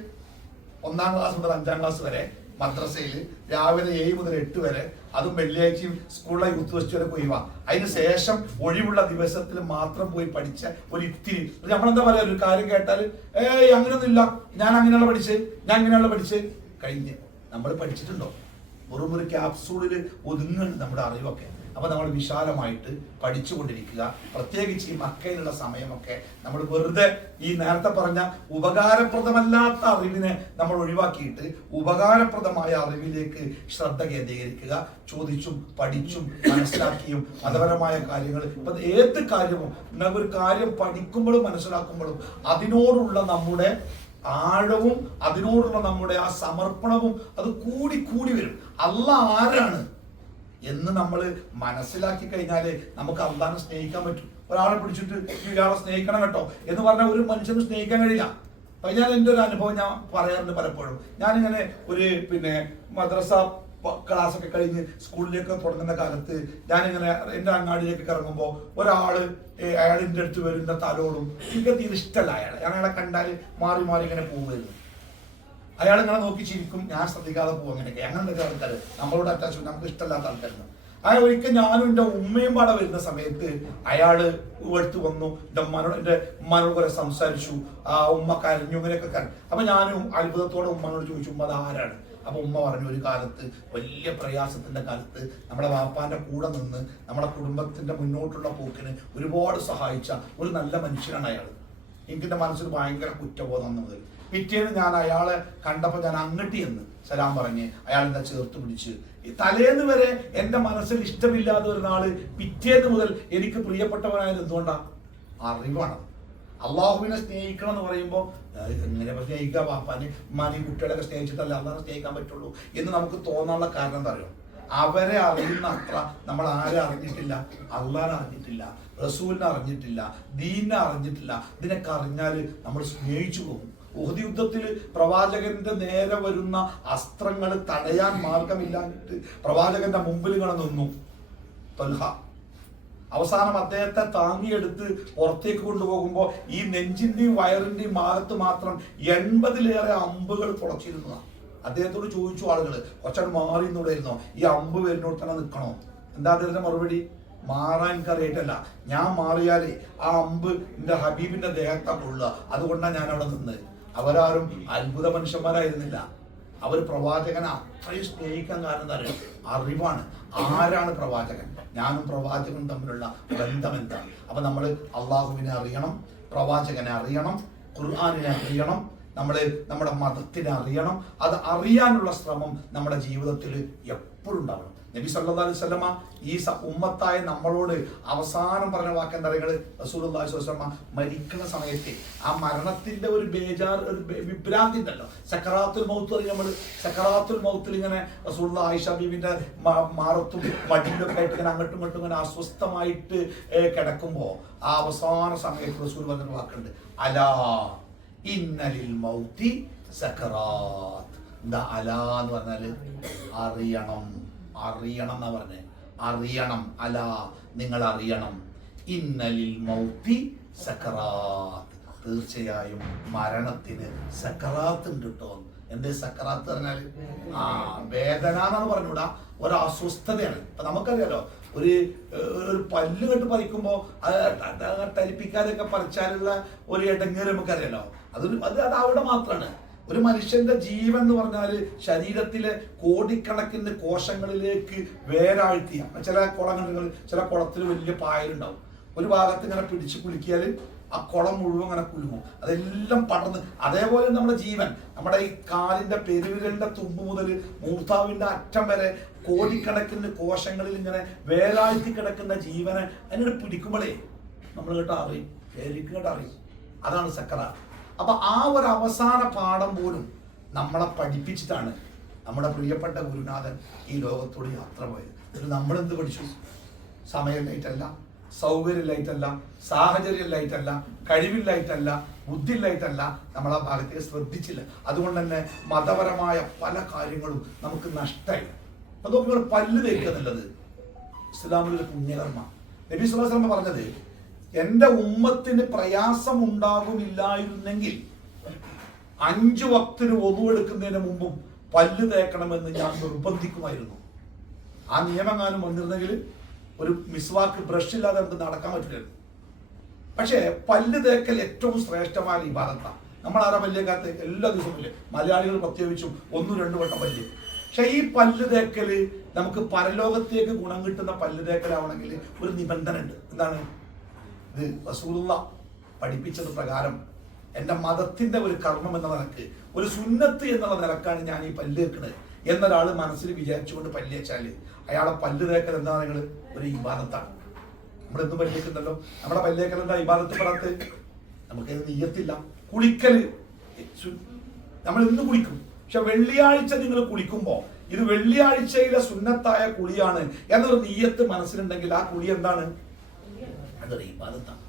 1ാം ക്ലാസ് മുതൽ 5ാം ക്ലാസ് വരെ മദ്രസയിൽ രാവിലെ 7 മുതൽ 8 വരെ, അതും വെള്ളിയാഴ്ചയും സ്കൂളിലെ യൂത്ത് ഫെസ്റ്റ് വരെ പോയി വാ. അതിന് ശേഷം ഒഴിവുള്ള ദിവസത്തിൽ മാത്രം പോയി പഠിച്ച ഒരു ഇത്തിരി. നമ്മളെന്താ പറയാ, ഒരു കാര്യം കേട്ടാൽ അങ്ങനെയൊന്നും ഇല്ല, ഞാൻ അങ്ങനെയുള്ള പഠിച്ച് കഴിഞ്ഞ്. നമ്മൾ പഠിച്ചിട്ടുണ്ടോ? വെറും ഒരു ക്യാപ്സൂളിൽ ഒതുങ്ങുന്നുണ്ട് നമ്മുടെ അറിവൊക്കെ. അപ്പോൾ നമ്മൾ വിശാലമായിട്ട് പഠിച്ചുകൊണ്ടിരിക്കുക. പ്രത്യേകിച്ച് ഈ മക്കയിലുള്ള സമയമൊക്കെ നമ്മൾ വെറുതെ ഈ നേരത്തെ പറഞ്ഞ ഉപകാരപ്രദമല്ലാത്ത അറിവിനെ നമ്മൾ ഒഴിവാക്കിയിട്ട് ഉപകാരപ്രദമായ അറിവിലേക്ക് ശ്രദ്ധ കേന്ദ്രീകരിക്കുക. ചോദിച്ചും പഠിച്ചും മനസ്സിലാക്കിയും മതപരമായ കാര്യങ്ങൾ, ഇപ്പൊ ഏത് കാര്യവും ഒരു കാര്യം പഠിക്കുമ്പോഴും മനസ്സിലാക്കുമ്പോഴും അതിനോടുള്ള നമ്മുടെ ആഴവും അതിനോടുള്ള നമ്മുടെ ആ സമർപ്പണവും അത് കൂടി കൂടി വരും. അല്ലാഹ് ആരാണ് എന്ന് നമ്മൾ മനസ്സിലാക്കി കഴിഞ്ഞാല് നമുക്ക് അള്ളാഹിനെ സ്നേഹിക്കാൻ പറ്റും. ഒരാളെ പിടിച്ചിട്ട് ഇയാളെ സ്നേഹിക്കണം കേട്ടോ എന്ന് പറഞ്ഞാൽ ഒരു മനുഷ്യന് സ്നേഹിക്കാൻ കഴിയില്ല. അപ്പൊ ഞാൻ എൻ്റെ ഒരു അനുഭവം ഞാൻ പറയാറുണ്ട് പലപ്പോഴും. ഞാനിങ്ങനെ ഒരു മദ്രസ ക്ലാസ് ഒക്കെ കഴിഞ്ഞ് സ്കൂളിലേക്ക് തുടങ്ങുന്ന കാലത്ത് ഞാനിങ്ങനെ എൻ്റെ അങ്ങാടിയിലേക്ക് ഇറങ്ങുമ്പോൾ ഒരാള് അയാളിൻ്റെ അടുത്ത് വരുന്ന തലോടും എനിക്ക് തീരെ ഇഷ്ടമല്ല ഞാൻ അയാളെ കണ്ടാൽ മാറി മാറി ഇങ്ങനെ പോകുമായിരുന്നു. അയാൾ ഇങ്ങനെ നോക്കി ചിരിക്കും, ഞാൻ ശ്രദ്ധിക്കാതെ പോകും. അങ്ങനെയൊക്കെ അങ്ങനത്തെ ആൾക്കാർ നമ്മളോട് അറ്റാച്ച്മെന്റ് നമുക്ക് ഇഷ്ടമല്ലാത്ത ആൾക്കാരുണ്ട്. അയാൾ ഒരിക്കൽ ഞാനും എൻ്റെ ഉമ്മയും പാടെ വരുന്ന സമയത്ത് അയാള് എടുത്ത് വന്നു, എൻ്റെ ഉമ്മാനോട് കുറെ സംസാരിച്ചു. ആ ഉമ്മ കരഞ്ഞു, ഇങ്ങനെയൊക്കെ കരഞ്ഞു. അപ്പൊ ഞാനും അത്ഭുതത്തോടെ ഉമ്മാനോട് ചോദിച്ചു, ഉമ്മ അത് ആരാണ്? അപ്പൊ ഉമ്മ പറഞ്ഞു, ഒരു കാലത്ത് വലിയ പ്രയാസത്തിന്റെ കാലത്ത് നമ്മുടെ വാപ്പാന്റെ കൂടെ നിന്ന് നമ്മുടെ കുടുംബത്തിന്റെ മുന്നോട്ടുള്ള പോക്കിന് ഒരുപാട് സഹായിച്ച ഒരു നല്ല മനുഷ്യനാണ് അയാൾ. എനിക്കെന്റെ മനസ്സിൽ ഭയങ്കര കുറ്റബോധം മുതൽ പിറ്റേന്ന് ഞാൻ അയാളെ കണ്ടപ്പോൾ ഞാൻ അങ്ങോട്ട് എന്ന് സലാം പറഞ്ഞ് അയാളെന്താ ചേർത്ത് പിടിച്ച്. തലേന്ന് വരെ എൻ്റെ മനസ്സിൽ ഇഷ്ടമില്ലാത്ത ഒരു നാള് പിറ്റേന്ന് മുതൽ എനിക്ക് പ്രിയപ്പെട്ടവനായത് എന്തുകൊണ്ടാ? അറിവാണ്. അള്ളാഹുവിനെ സ്നേഹിക്കണം എന്ന് പറയുമ്പോൾ എങ്ങനെ സ്നേഹിക്കുക? വാപ്പാന് ഉമ്മാനെയും കുട്ടികളൊക്കെ സ്നേഹിച്ചിട്ടല്ല അള്ളാഹിനെ സ്നേഹിക്കാൻ പറ്റുള്ളൂ എന്ന് നമുക്ക് തോന്നാനുള്ള കാരണം എന്താ അറിയോ? അവരെ അറിയുന്ന അത്ര നമ്മൾ ആരെ അറിഞ്ഞിട്ടില്ല. അള്ളാഹിനെ അറിഞ്ഞിട്ടില്ല, റസൂലിനെ അറിഞ്ഞിട്ടില്ല, ദീനിനെ അറിഞ്ഞിട്ടില്ല. ഇതിനൊക്കെ അറിഞ്ഞാൽ നമ്മൾ സ്നേഹിച്ചു പോകും. ഉഹദ് യുദ്ധത്തിൽ പ്രവാചകന്റെ നേരെ വരുന്ന അസ്ത്രങ്ങൾ തടയാൻ മാർഗമില്ലാഞ്ഞിട്ട് പ്രവാചകന്റെ മുമ്പിൽ ഇങ്ങനെ നിന്നു ത്വൽഹ. അവസാനം അദ്ദേഹത്തെ താങ്ങിയെടുത്ത് പുറത്തേക്ക് കൊണ്ടുപോകുമ്പോൾ ഈ നെഞ്ചിന്റെയും വയറിന്റെയും ഭാഗത്ത് മാത്രം 80-ലേറെ അമ്പുകൾ തുളച്ചിരുന്നതാണ്. അദ്ദേഹത്തോട് ചോദിച്ചു ആളുകൾ, കുറച്ചാണ് മാറി നിന്നുകൂടായിരുന്നോ? ഈ അമ്പ് വരുന്നോട് തന്നെ നിൽക്കണോ? എന്താ അദ്ദേഹത്തിന്റെ മറുപടി? മാറാൻ എനിക്കറിയിട്ടല്ല, ഞാൻ മാറിയാലേ ആ അമ്പ് എന്റെ ഹബീബിന്റെ ദേഹത്താ കൊള്ളുക, അതുകൊണ്ടാണ് ഞാൻ അവിടെ നിന്നത്. അവരാരും അത്ഭുത മനുഷ്യന്മാരായിരുന്നില്ല. അവർ പ്രവാചകനെ അത്രയും സ്നേഹിക്കാൻ കാരണം എന്താ അറിയാം? അറിവാണ്. ആരാണ് പ്രവാചകൻ? ഞാനും പ്രവാചകനും തമ്മിലുള്ള ബന്ധം എന്താണ്? അപ്പൊ നമ്മൾ അള്ളാഹുവിനെ അറിയണം, പ്രവാചകനെ അറിയണം, ഖുർആനിനെ അറിയണം, നമ്മുടെ മതത്തിനെ അറിയണം. അത് അറിയാനുള്ള ശ്രമം നമ്മുടെ ജീവിതത്തിൽ എപ്പോഴും ഉണ്ടാവണം. നബി സല്ലല്ലാഹു അലൈഹി വസല്ലമ ഈ ഉമ്മത്തായ നമ്മളോട് അവസാനം പറഞ്ഞ വാക്കെന്താ പറയുക? റസൂലുള്ളാഹി സ്വല്ലല്ലാഹു അലൈഹി വസല്ലമ മരിക്കുന്ന സമയത്ത് ആ മരണത്തിന്റെ ഒരു ബേജാർ, ഒരു വിഭ്രാന്തി ഉണ്ടല്ലോ, സക്കറാത്തുൽ മൗത്ത് പറയും നമ്മൾ. സക്കറാത്തുൽ മൗത്തിൽ ഇങ്ങനെ റസൂലുള്ളാഹി ആയിഷ ബീവിന്റെ മാറത്തും മടിയിലൊക്കെ ആയിട്ട് ഇങ്ങനെ അങ്ങോട്ടും ഇങ്ങോട്ടും ഇങ്ങനെ അസ്വസ്ഥമായിട്ട് കിടക്കുമ്പോ ആ അവസാന സമയത്ത് റസൂൽ പറഞ്ഞ വാക്കുണ്ട്, അലാ ഇന്നലിൽ മൗതി സക്കറാത്ത്. എന്താ അലാ എന്ന് പറഞ്ഞാല്? അറിയണം. അറിയണം എന്നാ പറഞ്ഞേ. അറിയണം. അല, നിങ്ങൾ അറിയണം. ഇന്നലിൽ മൗതി സക്കറാത്ത്. തീർച്ചയായും മരണത്തിന് സക്കറാത്ത് ഉണ്ട് കേട്ടോ. എന്തേ സക്കറാത്ത് പറഞ്ഞാല്? വേദന എന്നാണ് പറഞ്ഞൂടാ, ഒരു അസ്വസ്ഥതയാണ്. ഇപ്പൊ നമുക്കറിയാലോ, ഒരു പല്ല് കെട്ട് പറിക്കുമ്പോ തരിപ്പിക്കാതെയൊക്കെ പറിച്ചാലുള്ള ഒരു ഇടങ്ങേറ് നമുക്കറിയാലോ. അത് അവിടെ മാത്രമാണ്. ഒരു മനുഷ്യന്റെ ജീവൻ എന്ന് പറഞ്ഞാൽ ശരീരത്തിലെ കോടിക്കണക്കിന് കോശങ്ങളിലേക്ക് വേരാഴ്ത്തിയ ചില കുളങ്ങൾ, ചില കുളത്തിൽ വലിയ പായലുണ്ടാവും. ഒരു ഭാഗത്ത് ഇങ്ങനെ പിടിച്ച് കുലുക്കിയാൽ ആ കുളം മുഴുവൻ ഇങ്ങനെ കുലുങ്ങും. അതെല്ലാം പടർന്ന്, അതേപോലെ നമ്മുടെ ജീവൻ, നമ്മുടെ ഈ കാലിന്റെ പെരുവിരലിന്റെ തുമ്പ് മുതൽ മൂർത്താവിന്റെ അറ്റം വരെ കോടിക്കണക്കിന് കോശങ്ങളിൽ ഇങ്ങനെ വേരാഴ്ത്തി കിടക്കുന്ന ജീവനെ അതിനോട് പിടിക്കുമ്പോഴേ നമ്മൾ കേട്ടോ അറിയും, ശരിക്കും കേട്ടോ അറിയും. അതാണ് സക്കറാത്ത്. അപ്പൊ ആ ഒരു അവസാന പാഠം പോലും നമ്മളെ പഠിപ്പിച്ചിട്ടാണ് നമ്മുടെ പ്രിയപ്പെട്ട ഗുരുനാഥൻ ഈ ലോകത്തോട് യാത്ര പോയത്. എന്നിട്ട് നമ്മളെന്ത് പഠിച്ചു? സമയമില്ലായിട്ടല്ല, സൗകര്യമില്ലായിട്ടല്ല, സാഹചര്യമില്ലായിട്ടല്ല, കഴിവില്ലായിട്ടല്ല, ബുദ്ധിയില്ലായിട്ടല്ല, നമ്മൾ ആ ഭാഗത്തേക്ക് ശ്രദ്ധിച്ചില്ല. അതുകൊണ്ട് തന്നെ മതപരമായ പല കാര്യങ്ങളും നമുക്ക് നഷ്ടമായി. അപ്പൊ നോക്കി, പല്ല് തേക്കുന്നുള്ളത് ഇസ്ലാമിലൊരു പുണ്യകർമ്മ. നബി സ്വല്ലല്ലാഹു അലൈഹി വസല്ലം പറഞ്ഞത്, എന്റെ ഉമ്മത്തിന് പ്രയാസം ഉണ്ടാകുമില്ലായിരുന്നെങ്കിൽ 5 വക്തിന് ഒതു എടുക്കുന്നതിന് മുമ്പും പല്ല് തേക്കണമെന്ന് ഞാൻ നിർബന്ധിക്കുമായിരുന്നു. ആ നിയമങ്ങാനും വന്നിരുന്നെങ്കിൽ ഒരു മിസ്വാക്ക് ബ്രഷ് ഇല്ലാതെ നമുക്ക് നടക്കാൻ പറ്റില്ലായിരുന്നു. പക്ഷേ പല്ല് തേക്കൽ ഏറ്റവും ശ്രേഷ്ഠമായ ഇബാദത്താണ്. നമ്മൾ ആരാ പല്ലേക്കാത്ത? എല്ലാ ദിവസവും ഇല്ലേ? മലയാളികൾ പ്രത്യേകിച്ചും 1-2 വട്ടം പല്ല്. പക്ഷെ ഈ പല്ല് തേക്കല് നമുക്ക് പരലോകത്തേക്ക് ഗുണം കിട്ടുന്ന പല്ല് തേക്കലാവണമെങ്കിൽ ഒരു നിബന്ധന ഉണ്ട്. എന്താണ്? ഇത് റസൂലുള്ള പഠിപ്പിച്ചത് പ്രകാരം എൻ്റെ മതത്തിന്റെ ഒരു കർമ്മം എന്ന നിലക്ക്, ഒരു സുന്നത്ത് എന്നുള്ള നിലക്കാണ് ഞാൻ ഈ പല്ല് തേക്കുന്നത് എന്നൊരാൾ മനസ്സിൽ വിചാരിച്ചുകൊണ്ട് പല്ല് തേച്ചാല് അയാളെ പല്ല് തേക്കൽ എന്താ നിങ്ങൾ ഒരു ഇബാദത്താണ്. നമ്മൾ എന്ത് പല്ല് തേക്കുന്നുണ്ടല്ലോ, നമ്മുടെ പല്ല് തേക്കൽ എന്താ ഇബാദത്ത് പെടാത്ത? നമുക്കത് നീയത്തില്ല. കുളിക്കല് നമ്മൾ ഇന്ന് കുളിക്കും, പക്ഷെ വെള്ളിയാഴ്ച നിങ്ങൾ കുളിക്കുമ്പോ ഇത് വെള്ളിയാഴ്ചയിലെ സുന്നത്തായ കുളിയാണ് എന്നൊരു നീയത്ത് മനസ്സിലുണ്ടെങ്കിൽ ആ കുളി എന്താണ്? അതൊരു ഇബാദത്താണ്.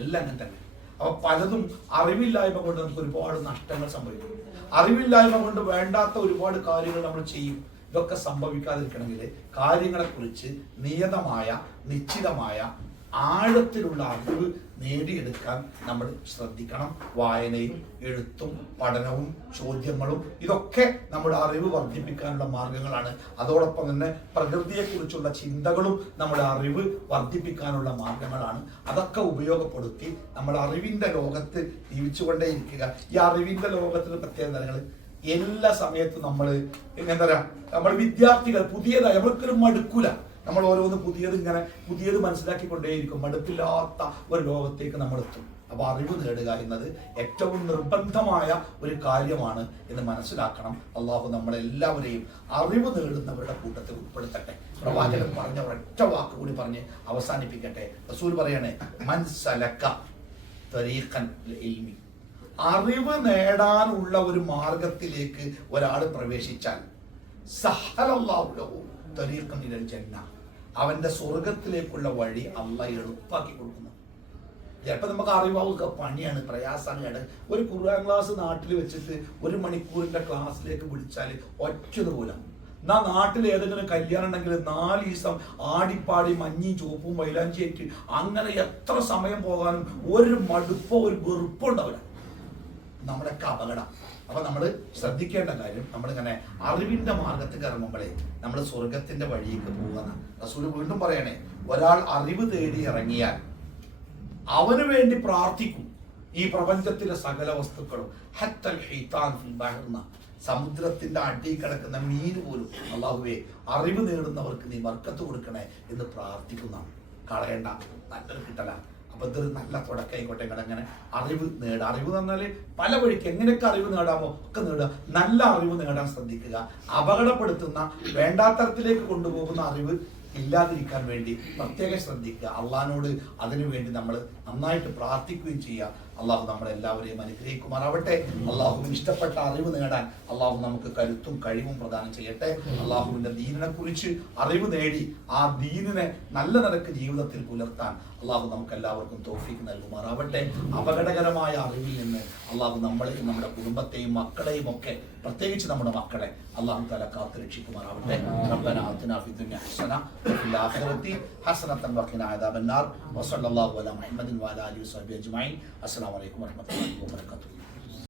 എല്ലാം അങ്ങനെ തന്നെ. അപ്പൊ പലതും അറിവില്ലായ്മ കൊണ്ട് നമുക്ക് ഒരുപാട് നഷ്ടങ്ങൾ സംഭവിക്കും. അറിവില്ലായ്മ കൊണ്ട് വേണ്ടാത്ത ഒരുപാട് കാര്യങ്ങൾ നമ്മൾ ചെയ്യും. ഇതൊക്കെ സംഭവിക്കാതിരിക്കണമെങ്കിൽ കാര്യങ്ങളെ കുറിച്ച് നിയതമായ നിശ്ചിതമായ ആഴത്തിലുള്ള അറിവ് നേടിയെടുക്കാൻ നമ്മൾ ശ്രദ്ധിക്കണം. വായനയും എഴുത്തും പഠനവും ചോദ്യങ്ങളും ഇതൊക്കെ നമ്മുടെ അറിവ് വർദ്ധിപ്പിക്കാനുള്ള മാർഗങ്ങളാണ്. അതോടൊപ്പം തന്നെ പ്രകൃതിയെക്കുറിച്ചുള്ള ചിന്തകളും നമ്മുടെ അറിവ് വർദ്ധിപ്പിക്കാനുള്ള മാർഗങ്ങളാണ്. അതൊക്കെ ഉപയോഗപ്പെടുത്തി നമ്മൾ അറിവിന്റെ ലോകത്ത് ജീവിച്ചുകൊണ്ടേയിരിക്കുക. ഈ അറിവിന്റെ ലോകത്തിന് പ്രത്യേകതകൾ എല്ലാ സമയത്തും നമ്മൾ എന്താ പറയാ, നമ്മൾ വിദ്യാർത്ഥികൾ പുതിയതായി അവർക്കൊരു മടുക്കൂല. നമ്മൾ ഓരോന്ന് പുതിയത് മനസ്സിലാക്കിക്കൊണ്ടേയിരിക്കും. മടുപ്പില്ലാത്ത ഒരു ലോകത്തേക്ക് നമ്മൾ എത്തും. അപ്പൊ അറിവ് നേടുക എന്നത് ഏറ്റവും നിർബന്ധമായ ഒരു കാര്യമാണ് എന്ന് മനസ്സിലാക്കണം. അള്ളാഹു നമ്മളെല്ലാവരെയും അറിവ് നേടുന്നവരുടെ കൂട്ടത്തിൽ ഉൾപ്പെടുത്തട്ടെ. പ്രവാചകൻ പറഞ്ഞ ഒരൊറ്റ വാക്ക് കൂടി പറഞ്ഞ് അവസാനിപ്പിക്കട്ടെ. റസൂൽ പറയണേ, മൻ സലക തരീഖൻ ഇൽമി, അറിവ് നേടാനുള്ള ഒരു മാർഗത്തിലേക്ക് ഒരാൾ പ്രവേശിച്ചാൽ സഹലല്ലാഹു ലഹു തരീഖൻ ഇലൽ ജന്ന, അവന്റെ സ്വർഗത്തിലേക്കുള്ള വഴി അള്ളാഹ് എളുപ്പാക്കി കൊടുക്കുന്നു. ചിലപ്പോൾ നമുക്ക് അറിവാവുക പണിയാണ്, പ്രയാസമാണ്. ഒരു ഖുർആൻ ക്ലാസ് നാട്ടിൽ വെച്ചിട്ട് 1 മണിക്കൂറിന്റെ ക്ലാസ്സിലേക്ക് വിളിച്ചാൽ ഒറ്റത് പോലും. എന്നാ നാട്ടിൽ ഏതെങ്കിലും കല്യാണം ഉണ്ടെങ്കിൽ 4 ദിവസം ആടിപ്പാടി മഞ്ഞയും ചുവപ്പും മൈലാഞ്ചിയേറ്റ് അങ്ങനെ എത്ര സമയം പോകാനും ഒരു മടുപ്പോ ഒരു വെറുപ്പോ ഉണ്ടാവില്ല. നമ്മുടെയൊക്കെ അപകടം. അപ്പൊ നമ്മൾ ശ്രദ്ധിക്കേണ്ട കാര്യം, നമ്മളിങ്ങനെ അറിവിന്റെ മാർഗത്തിൽ ഇറങ്ങുമ്പോഴേ നമ്മൾ സ്വർഗത്തിന്റെ വഴിക്ക് പോകാൻ റസൂൽ വീണ്ടും പറയണേ, ഒരാൾ അറിവ് തേടി ഇറങ്ങിയാൽ അവന് വേണ്ടി പ്രാർത്ഥിക്കും ഈ പ്രപഞ്ചത്തിലെ സകല വസ്തുക്കളും. ഹത്തൽ ഹൈതാൻ ഫിൽ ബഹ്റ, സമുദ്രത്തിന്റെ അടിയിൽ കിടക്കുന്ന മീൻ പോലും അല്ലാഹുവേ അറിവ് നേടുന്നവർക്ക് നീ ബർക്കത്ത് കൊടുക്കണേ എന്ന് പ്രാർത്ഥിക്കുന്നതാണ്. കളയണ്ട, നല്ലൊരു കിട്ടല. അപ്പൊ ഇതൊരു നല്ല തുടക്കമായിക്കോട്ടെ. അങ്ങനെ അറിവ് നേടുക. അറിവ് എന്ന് പറഞ്ഞാല് പല വഴിക്ക് എങ്ങനെയൊക്കെ അറിവ് നേടാമോ ഒക്കെ നേടുക. നല്ല അറിവ് നേടാൻ ശ്രദ്ധിക്കുക. അപകടപ്പെടുത്തുന്ന വേണ്ടാത്തരത്തിലേക്ക് കൊണ്ടുപോകുന്ന അറിവ് ഇല്ലാതിരിക്കാൻ വേണ്ടി പ്രത്യേകം ശ്രദ്ധിക്കുക. അള്ളാഹിനോട് അതിനു വേണ്ടി നമ്മൾ നന്നായിട്ട് പ്രാർത്ഥിക്കുകയും ചെയ്യുക. അള്ളാഹു നമ്മളെല്ലാവരെയും അനുഗ്രഹിക്കുമാറാവട്ടെ. അള്ളാഹുവിന് ഇഷ്ടപ്പെട്ട അറിവ് നേടാൻ അള്ളാഹു നമുക്ക് കരുത്തും കഴിവും പ്രദാനം ചെയ്യട്ടെ. അള്ളാഹുവിന്റെ ദീനിനെ കുറിച്ച് അറിവ് നേടി ആ ദീനിനെ നല്ല നിലക്ക് ജീവിതത്തിൽ പുലർത്താൻ അള്ളാഹു നമുക്ക് എല്ലാവർക്കും തൗഫീഖ് നൽകുമാറാവട്ടെ. അപകടകരമായ അറിവിൽ നിന്ന് അള്ളാഹു നമ്മളെയും നമ്മുടെ കുടുംബത്തെയും മക്കളെയും ഒക്കെ, പ്രത്യേകിച്ച് നമ്മുടെ മക്കളെ അള്ളാഹു തആല കാത്തു രക്ഷിക്കുമാറാവട്ടെ. റബ്ബനാ ആതിനാ ഫിദ്ദുനിയ ഹസന വഫിൽ ആഖിറതി ഹസനതൻ വഖിനാ അദാബന്നാർ വസല്ലല്ലാഹു അലാ മുഹമ്മദിൻ വഅലാ ആലിഹി വസഹ്ബിഹി അജ്മഈൻ. അസ്സലാമു അലൈക്കും വറഹ്മത്തുള്ളാഹി വബറകാതുഹു.